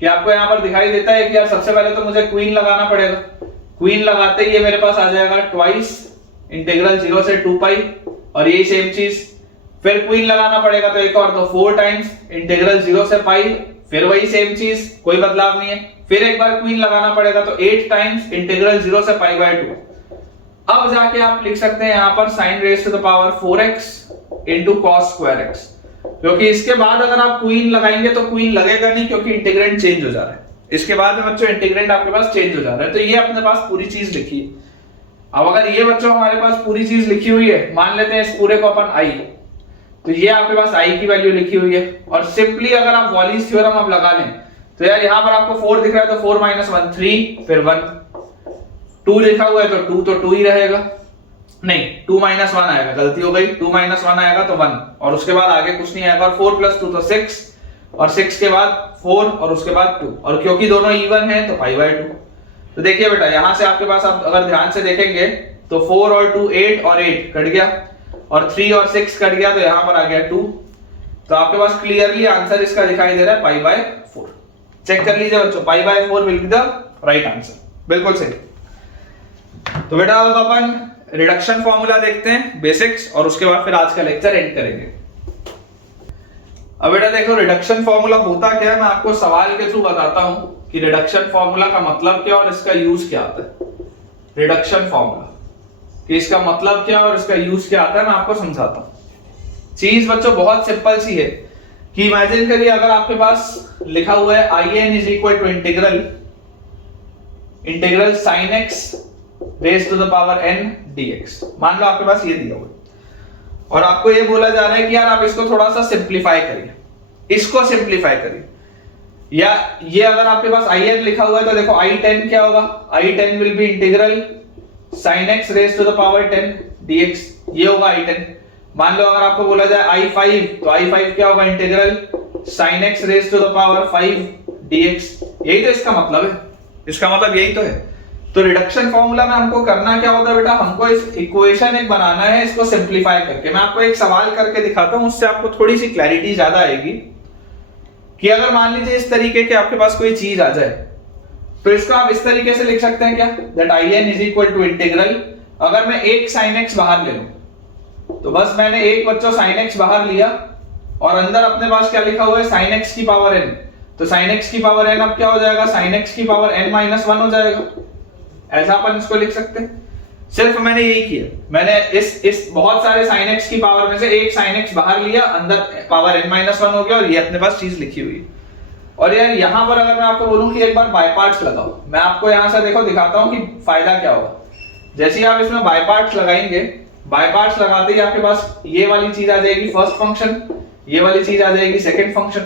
कि आपको यहाँ पर दिखाई देता है कि यार सबसे पहले तो मुझे क्वीन लगाना पड़ेगा, क्वीन लगाते ही ये मेरे पास आ जाएगा ट्वाइस इंटीग्रल 0 से 2 पाई, और यही सेम चीज फिर क्वीन लगाना पड़ेगा तो एक और, तो 4 टाइम्स इंटीग्रल 0 से पाई, फिर वही सेम चीज, कोई बदलाव नहीं है, फिर एक बार क्वीन लगाना पड़ेगा तो 8 टाइम्स इंटीग्रल 0 से पाई बाय 2। अब जाके आप लिख सकते हैं यहाँ पर sin raise to the power 4x into cos square x, क्योंकि इसके बाद अगर आप क्वीन लगाएंगे तो क्वीन लगेगा नहीं क्योंकि इंटीग्रेंड चेंज हो जा रहा है, इसके बाद में बच्चों इंटीग्रेंड आपके पास चेंज हो जा रहा है, तो ये अपने पास पूरी चीज लिखी है। अब अगर ये बच्चों हमारे पास पूरी चीज लिखी हुई है, मान लेते हैं इस पूरे को अपन i, तो ये आपके पास i की वैल्यू लिखी हुई है, और सिंपली अगर आप वॉलिस थ्योरम आप लगा लें तो यार यहाँ पर आपको 4 दिख रहा है तो 4 माइनस 1 3, फिर 1, 2 लिखा हुआ है तो 2 ही रहेगा, नहीं 2 माइनस 1 आएगा, गलती हो गई, 2 माइनस 1 आएगा तो 1, और उसके बाद आगे कुछ नहीं आएगा, और 4 प्लस 2 तो 6, और 6 के बाद 4 और उसके बाद 2, और क्योंकि दोनों इवन है तो पाई बाय 2। तो देखिए बेटा यहां से आपके पास आप अगर ध्यान से देखेंगे तो 4 और 2 8 और 8 कट गया, और 3 और 6 कट गया तो यहां पर आ गया 2, तो आपके पास क्लियरली आंसर इसका दिखाई दे रहा है पाई बाय 4। चेक कर लीजिए बच्चों, पाई by 4 will be the right answer, बिल्कुल सही। तो बेटा अब अपन रिडक्शन फॉर्मूला देखते हैं बेसिक्स, और उसके बाद फिर आज का लेक्चर एंड करेंगे। अब बेटा देखो रिडक्शन फॉर्मूला होता क्या है, मैं आपको सवाल के थ्रू बताता हूं कि रिडक्शन फॉर्मूला का मतलब क्या और इसका यूज क्या आता है। रिडक्शन फॉर्मूला कि इसका मतलब क्या और इसका यूज क्या आता है मैं आपको समझाता हूं। चीज बच्चों बहुत सिंपल सी है, कि इमेजिन करिए अगर आपके पास लिखा हुआ है i n is equal to integral sine x raise to the power n d x. मान लो आपके पास ये दिया हुआ है और आपको ये बोला जा रहा है कि यार आप इसको थोड़ा सा सिंप्लीफाई करिए, इसको सिंप्लीफाई करिए। या ये अगर आपके पास आई एन लिखा हुआ है तो देखो आई टेन क्या होगा, I ten will be integral sine x raise to the power 10 dx, ये होगा आई टेन। मान लो अगर आपको बोला जाए आई फाइव, तो आई फाइव क्या होगा, integral sine x raise to the power 5 dx। यही तो इसका मतलब है, इसका मतलब यही तो है। तो रिडक्शन फॉर्मूला में हमको करना क्या होता है बेटा, हमको इस इक्वेशन एक बनाना है, इसको सिंप्लीफाई करके। मैं आपको एक सवाल करके दिखाता हूं, उससे आपको थोड़ी सी क्लैरिटी ज्यादा आएगी। कि अगर मान लीजिए इस तरीके के आपके पास कोई चीज आ जाए, तो इसको आप इस तरीके से लिख सकते हैं क्या, that I n is equal to integral, अगर मैं एक साइन एक्स बाहर ले लूं तो बस मैंने एक बच्चों साइन एक्स बाहर लिया और अंदर अपने पास क्या लिखा हुआ है, साइन एक्स की पावर एन। तो साइन एक्स की पावर एन अब क्या हो जाएगा, साइन एक्स की पावर एन माइनस 1 हो जाएगा। ऐसा अपन इसको लिख सकते हैं। सिर्फ मैंने यही किया, मैंने इस बहुत सारे साइन एक्स की पावर में से एक साइन एक्स बाहर लिया, अंदर पावर एन माइनस 1 हो गया और ये अपने पास चीज लिखी हुई है। और यार यहां पर अगर मैं आपको बोलूं कि एक बार बाय पार्ट्स लगाओ, मैं आपको यहां से देखो दिखाता हूं कि फायदा क्या होगा। जैसे ही आप इसमें बाय पार्ट्स लगाएंगे, बाय पार्ट्स लगाते ही आपके पास ये वाली चीज आ जाएगी फर्स्ट फंक्शन, ये वाली चीज आ जाएगी सेकंड फंक्शन।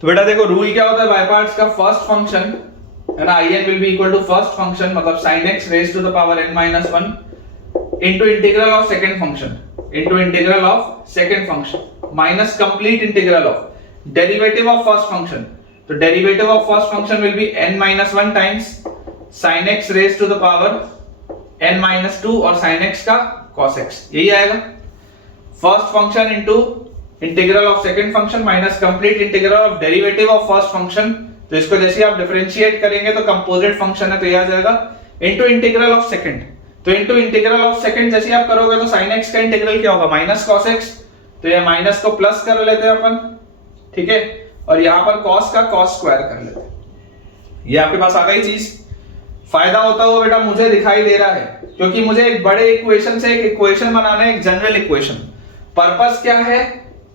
तो बेटा देखो रूल क्या होता है बाय पार्ट्स का, फर्स्ट फंक्शन है ना, I n will be equal to first function मतलब sine x raise to the power n minus 1 into integral of second function, into integral of second function minus complete integral of derivative of first function. तो derivative of first function will be n minus 1 times sin x raise to the power n minus 2 और sin x का cos x, यही आएगा। First function into integral of second function minus complete integral of derivative of first function. तो इसको जैसे आप डिफरेंशिएट करेंगे तो कंपोजिट फंक्शन है तो ये आ जाएगा इनटू इंटीग्रल ऑफ सेकंड। तो इनटू इंटीग्रल ऑफ सेकंड जैसे आप करोगे तो sin x का इंटीग्रल क्या होगा, माइनस cos x। तो ये माइनस को प्लस कर लेते हैं अपन, ठीक है, और यहां पर cos का cos स्क्वायर कर लेते हैं। ये आपके पास आ गई चीज। फायदा होता हुआ बेटा मुझे दिखाई दे रहा है, क्योंकि मुझे एक बड़े इक्वेशन से एक इक्वेशन बनाना है, एक जनरल इक्वेशन। पर्पस क्या है,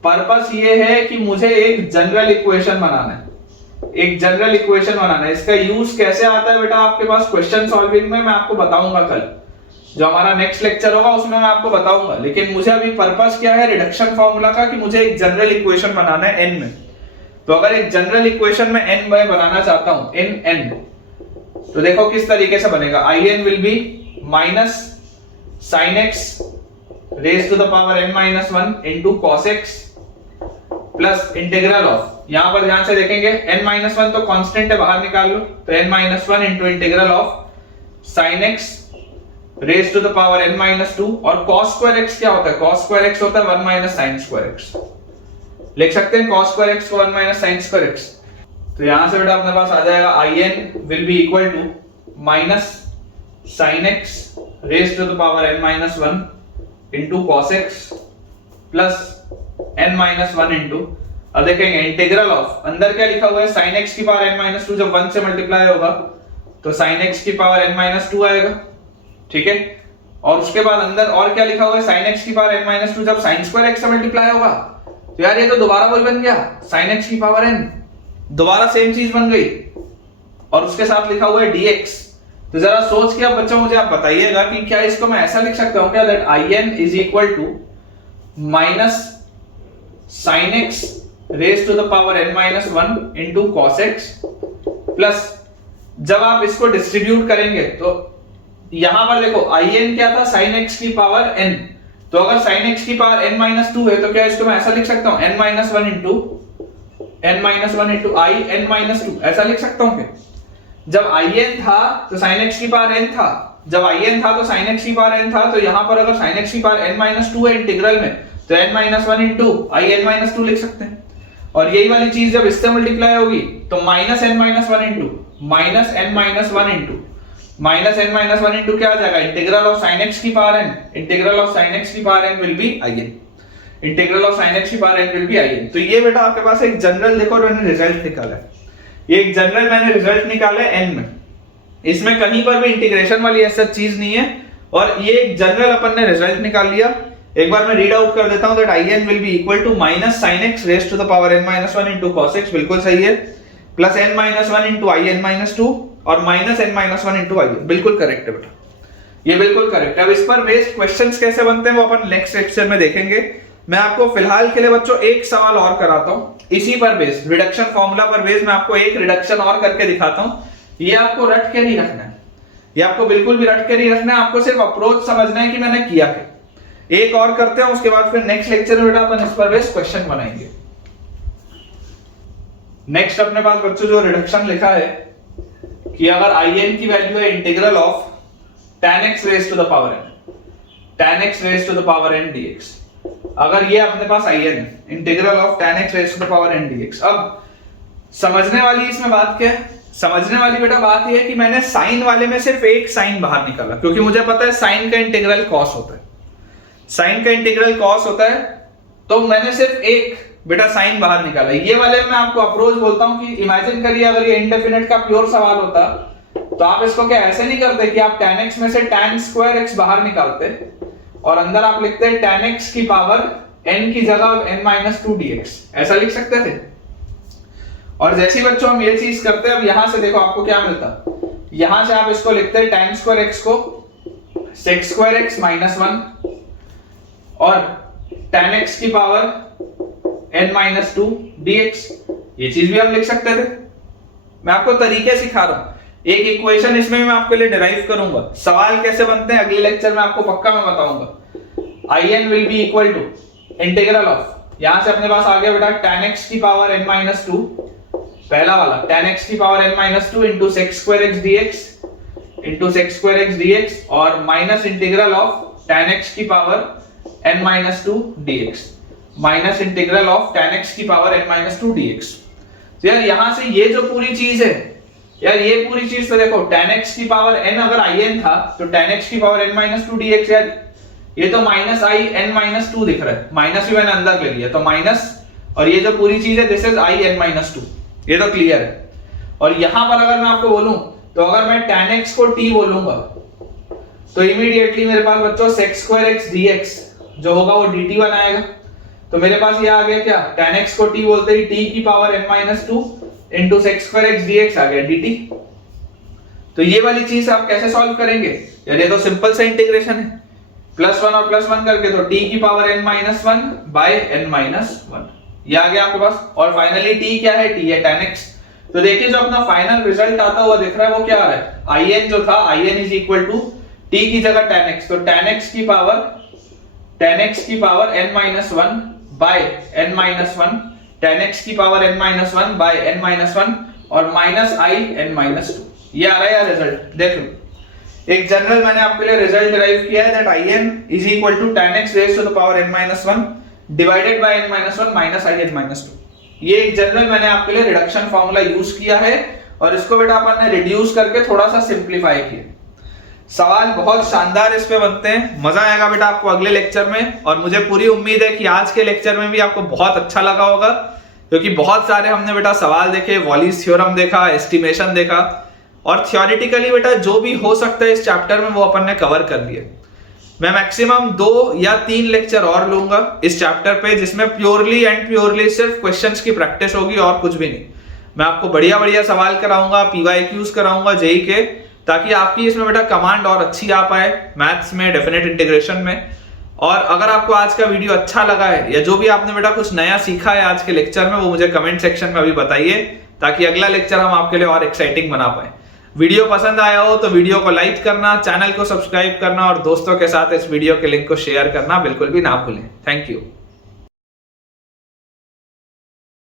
पर्पस ये है कि मुझे एक जनरल इक्वेशन बनाना है, एक जनरल इक्वेशन बनाना है। इसका यूज कैसे आता है बेटा आपके पास क्वेश्चन सॉल्विंग में, मैं आपको बताऊंगा कल, जो हमारा नेक्स्ट लेक्चर होगा उसमें मैं आपको बताऊंगा। लेकिन मुझे अभी पर्पस क्या है रिडक्शन फॉर्मूला का, कि मुझे एक जनरल इक्वेशन बनाना है n में। तो अगर एक जनरल इक्वेशन में n मैं बनाना चाहता हूं, n तो देखो किस तरीके से बनेगा, I n will be minus sine x raise to the power n minus 1 into cos x plus integral of, यहां पर ध्यान से देखेंगे n माइनस 1 तो कांस्टेंट है, बाहर निकाल लो, तो n minus 1 into integral of sine x raise to the power n minus 2 और cos स्क्वायर x क्या होता है, cos स्क्वायर x होता है 1 माइनस साइन स्क्वायर x। लिख सकते हैं cos स्क्वायर x को 1 माइनस साइन स्क्वायर x। तो यहां से बेटा अपने पास आ जाएगा I n will be equal to minus sine x raise to the power n minus 1 into cos x plus n minus 1 into, अब देखेंगे इंटीग्रल ऑफ, अंदर क्या लिखा हुआ है sin x की पावर n माइनस 2, जब 1 से मल्टीप्लाई होगा तो sin x की पावर n माइनस 2 आएगा, ठीक है। और उसके बाद अंदर और क्या लिखा हुआ है sin x की पावर n माइनस 2, जब sin स्क्वायर x से मल्टीप्लाई होगा तो यार ये तो दोबारा वही बन गया sin x की पावर n, दोबारा सेम चीज बन गई और उसके साथ लिखा हुआ है dx। तो जरा सोच के अब बच्चों मुझे आप बताइएगा कि क्या इसको मैं ऐसा लिख सकता हूं क्या, that I n is equal to minus sine x raise to the power n minus 1 into cos x plus, जब आप इसको डिस्ट्रीब्यूट करेंगे तो यहां पर देखो आई एन क्या था, साइन एक्स की पावर n, तो अगर साइन एक्स की पावर n माइनस 2 है तो क्या इसको मैं ऐसा लिख सकता हूं n माइनस 1 इंटू आई n माइनस 2, ऐसा लिख सकता हूं क्या। जब आई एन था तो साइन एक्स की पावर n था, जब आई एन था तो साइन एक्स की पावर n था, तो यहां पर अगर साइन एक्स की पावर n माइनस 2 है इंटीग्रल में तो n माइनस 1 इंटू आई n माइनस 2 लिख सकते हैं। और यही वाली चीज जब इससे मल्टीप्लाई होगी तो minus n minus 1 into minus n minus 1 into minus n minus 1 into क्या आ जाएगा, इंटीग्रल ऑफ sin x की power n, integral of sin x की power n will be i n, integral of sin x की power n will be i n। तो ये बेटा आपके पास एक जनरल, देखो मैंने रिजल्ट निकाला है, ये एक जनरल मैंने रिजल्ट निकाला है n में, इसमें कहीं पर भी इंटीग्रेशन वाली ऐसा चीज नहीं है, और ये एक जनरल अपन ने रिजल्ट निकाल लिया। एक बार मैं रीड आउट कर देता हूं that in will be equal to minus sine x raise to the power n minus 1 into cos x, बिल्कुल सही है, plus n minus 1 into in minus 2 और minus n minus 1 into in, बिल्कुल करेक्ट है बेटा, ये बिल्कुल करेक्ट है। अब इस पर बेस्ड क्वेश्चंस कैसे बनते हैं वो अपन नेक्स्ट लेक्चर में देखेंगे। मैं आपको फिलहाल के लिए बच्चों एक सवाल और कराता हूं, इसी पर बेस्ड रिडक्शन फॉर्मूला पर बेस्ड मैं आपको एक रिडक्शन और करके दिखाता हूं। ये आपको रट के नहीं रखना है, ये आपको बिल्कुल भी रट के नहीं रखना है, आपको सिर्फ अप्रोच समझना है कि मैंने किया क्या। एक और करते हैं, उसके बाद फिर नेक्स्ट लेक्चर में बेटा अपन इस पर बेस्ड क्वेश्चन बनाएंगे। नेक्स्ट अपने पास बच्चों जो रिडक्शन लिखा है कि अगर in की वैल्यू है integral of tan x raise to the power n, tan x raise to the power n dx, अगर ये अपने पास in है integral of tan x raise to the power n dx। अब समझने वाली इसमें बात क्या है, समझने वाली बेटा बात ये है कि मैंने साइन वाले में सिर्फ एक साइन बाहर निकाला, क्योंकि मुझे पता है साइन का इंटीग्रल कॉस होता है, साइन का इंटीग्रल कॉस होता है, तो मैंने सिर्फ एक बेटा साइन बाहर निकाला। ये वाले में आपको अप्रोच बोलता हूं कि इमेजिन करिए अगर ये इंडेफिनिट का प्योर सवाल होता तो आप इसको क्या ऐसे नहीं करते कि आप tan x में से tan स्क्वायर x बाहर निकालते और अंदर आप लिखते tan x की पावर n की जगह n माइनस 2 dx, ऐसा लिख सकते थे। और जैसे ही बच्चों हम ये चीज करते हैं, अब यहां से देखो आपको क्या मिलता, यहां से आप इसको लिखते हैं tan स्क्वायर x को sec स्क्वायर x माइनस 1 और tan x की पावर n माइनस 2 dx, ये चीज भी हम लिख सकते थे। मैं आपको तरीके सिखा रहा हूं, एक इक्वेशन इसमें मैं आपके लिए डिराइव करूंगा, सवाल कैसे बनते हैं अगले लेक्चर में आपको पक्का मैं बताऊंगा। in will be equal to integral of, यहां से अपने पास आ गया बेटा tan x की पावर n माइनस 2, पहला वाला tan x की power n minus 2 into sec square x dx into sec square x dx और minus integral of tan x की power n minus 2 dx, minus integral of tan x की पावर n माइनस 2 dx। तो यार यहां से ये जो पूरी चीज है यार, ये पूरी चीज तो देखो tan x की पावर n अगर in था तो tan x की पावर n माइनस 2 dx, यार ये तो माइनस i n माइनस 2 दिख रहा है, माइनस भी मैंने अंदर ले लिया तो माइनस, और ये जो पूरी चीज है this is i n minus 2, ये तो क्लियर है। और यहां पर अगर मैं आपको बोलूं तो अगर मैं tan x को t बोलूंगा तो इमीडिएटली मेरे पास बच्चों sec स्क्वायर x dx जो होगा वो dt बनाएगा, तो मेरे पास ये आ गया क्या, tan x को t बोलते ही t की power n minus 2 into sec square x dx आ गया dt। तो ये वाली चीज आप कैसे सॉल्व करेंगे, यार ये तो सिंपल सा इंटीग्रेशन है, प्लस 1 और प्लस 1 करके तो t की power n minus 1 by n minus 1, ये आ गया आपके पास। और फाइनली t क्या है, t है tan x। तो देखिए जो अपना फाइनल रिजल्ट आता हुआ दिख रहा है वो क्या आ रहा है, in जो था in is equal to t की जगह tan x, तो tan x की power n minus 1 by n minus 1, tan x की power n minus 1 by n minus 1 और माइनस i n माइनस 2, ये आ रहा है रिजल्ट। देख लो एक जनरल मैंने आपके लिए रिजल्ट डिराइव किया है that in is equal to tan x raise to the power n minus 1 divided by n minus 1 minus i n minus 2। ये एक जनरल मैंने आपके लिए रिडक्शन फार्मूला यूज किया है और इसको बेटा अपन ने रिड्यूस करके थोड़ा सा सिंपलीफाई किया। सवाल बहुत शानदार इस पे बनते हैं, मजा आएगा बेटा आपको अगले लेक्चर में, और मुझे पूरी उम्मीद है कि आज के लेक्चर में भी आपको बहुत अच्छा लगा होगा, क्योंकि बहुत सारे हमने बेटा सवाल देखे, वॉलीज थ्योरम देखा, एस्टिमेशन देखा, और थियोरेटिकली बेटा जो भी हो सकता है इस चैप्टर में वो अपन ने कवर कर लिया। मैं मैक्सिमम 2 या 3 लेक्चर और लूंगा इस चैप्टर पे, जिसमें प्योरली एंड प्योरली सिर्फ क्वेश्चंस की प्रैक्टिस होगी और कुछ भी नहीं। मैं आपको बढ़िया बढ़िया सवाल कराऊंगा, PYQs कराऊंगा जेई के, ताकि आपकी इसमें बेटा कमांड और अच्छी आ पाए मैथ्स में, डेफिनेट इंटीग्रेशन में। और अगर आपको आज का वीडियो अच्छा लगा है या जो भी आपने बेटा कुछ नया सीखा है आज के लेक्चर में, वो मुझे कमेंट सेक्शन में अभी बताइए, ताकि अगला लेक्चर हम आपके लिए और एक्साइटिंग बना पाए। वीडियो पसंद आया हो तो वीडियो को लाइक करना, चैनल को सब्सक्राइब करना और दोस्तों के साथ इस वीडियो के लिंक को शेयर करना बिल्कुल भी ना भूलें। Thank you.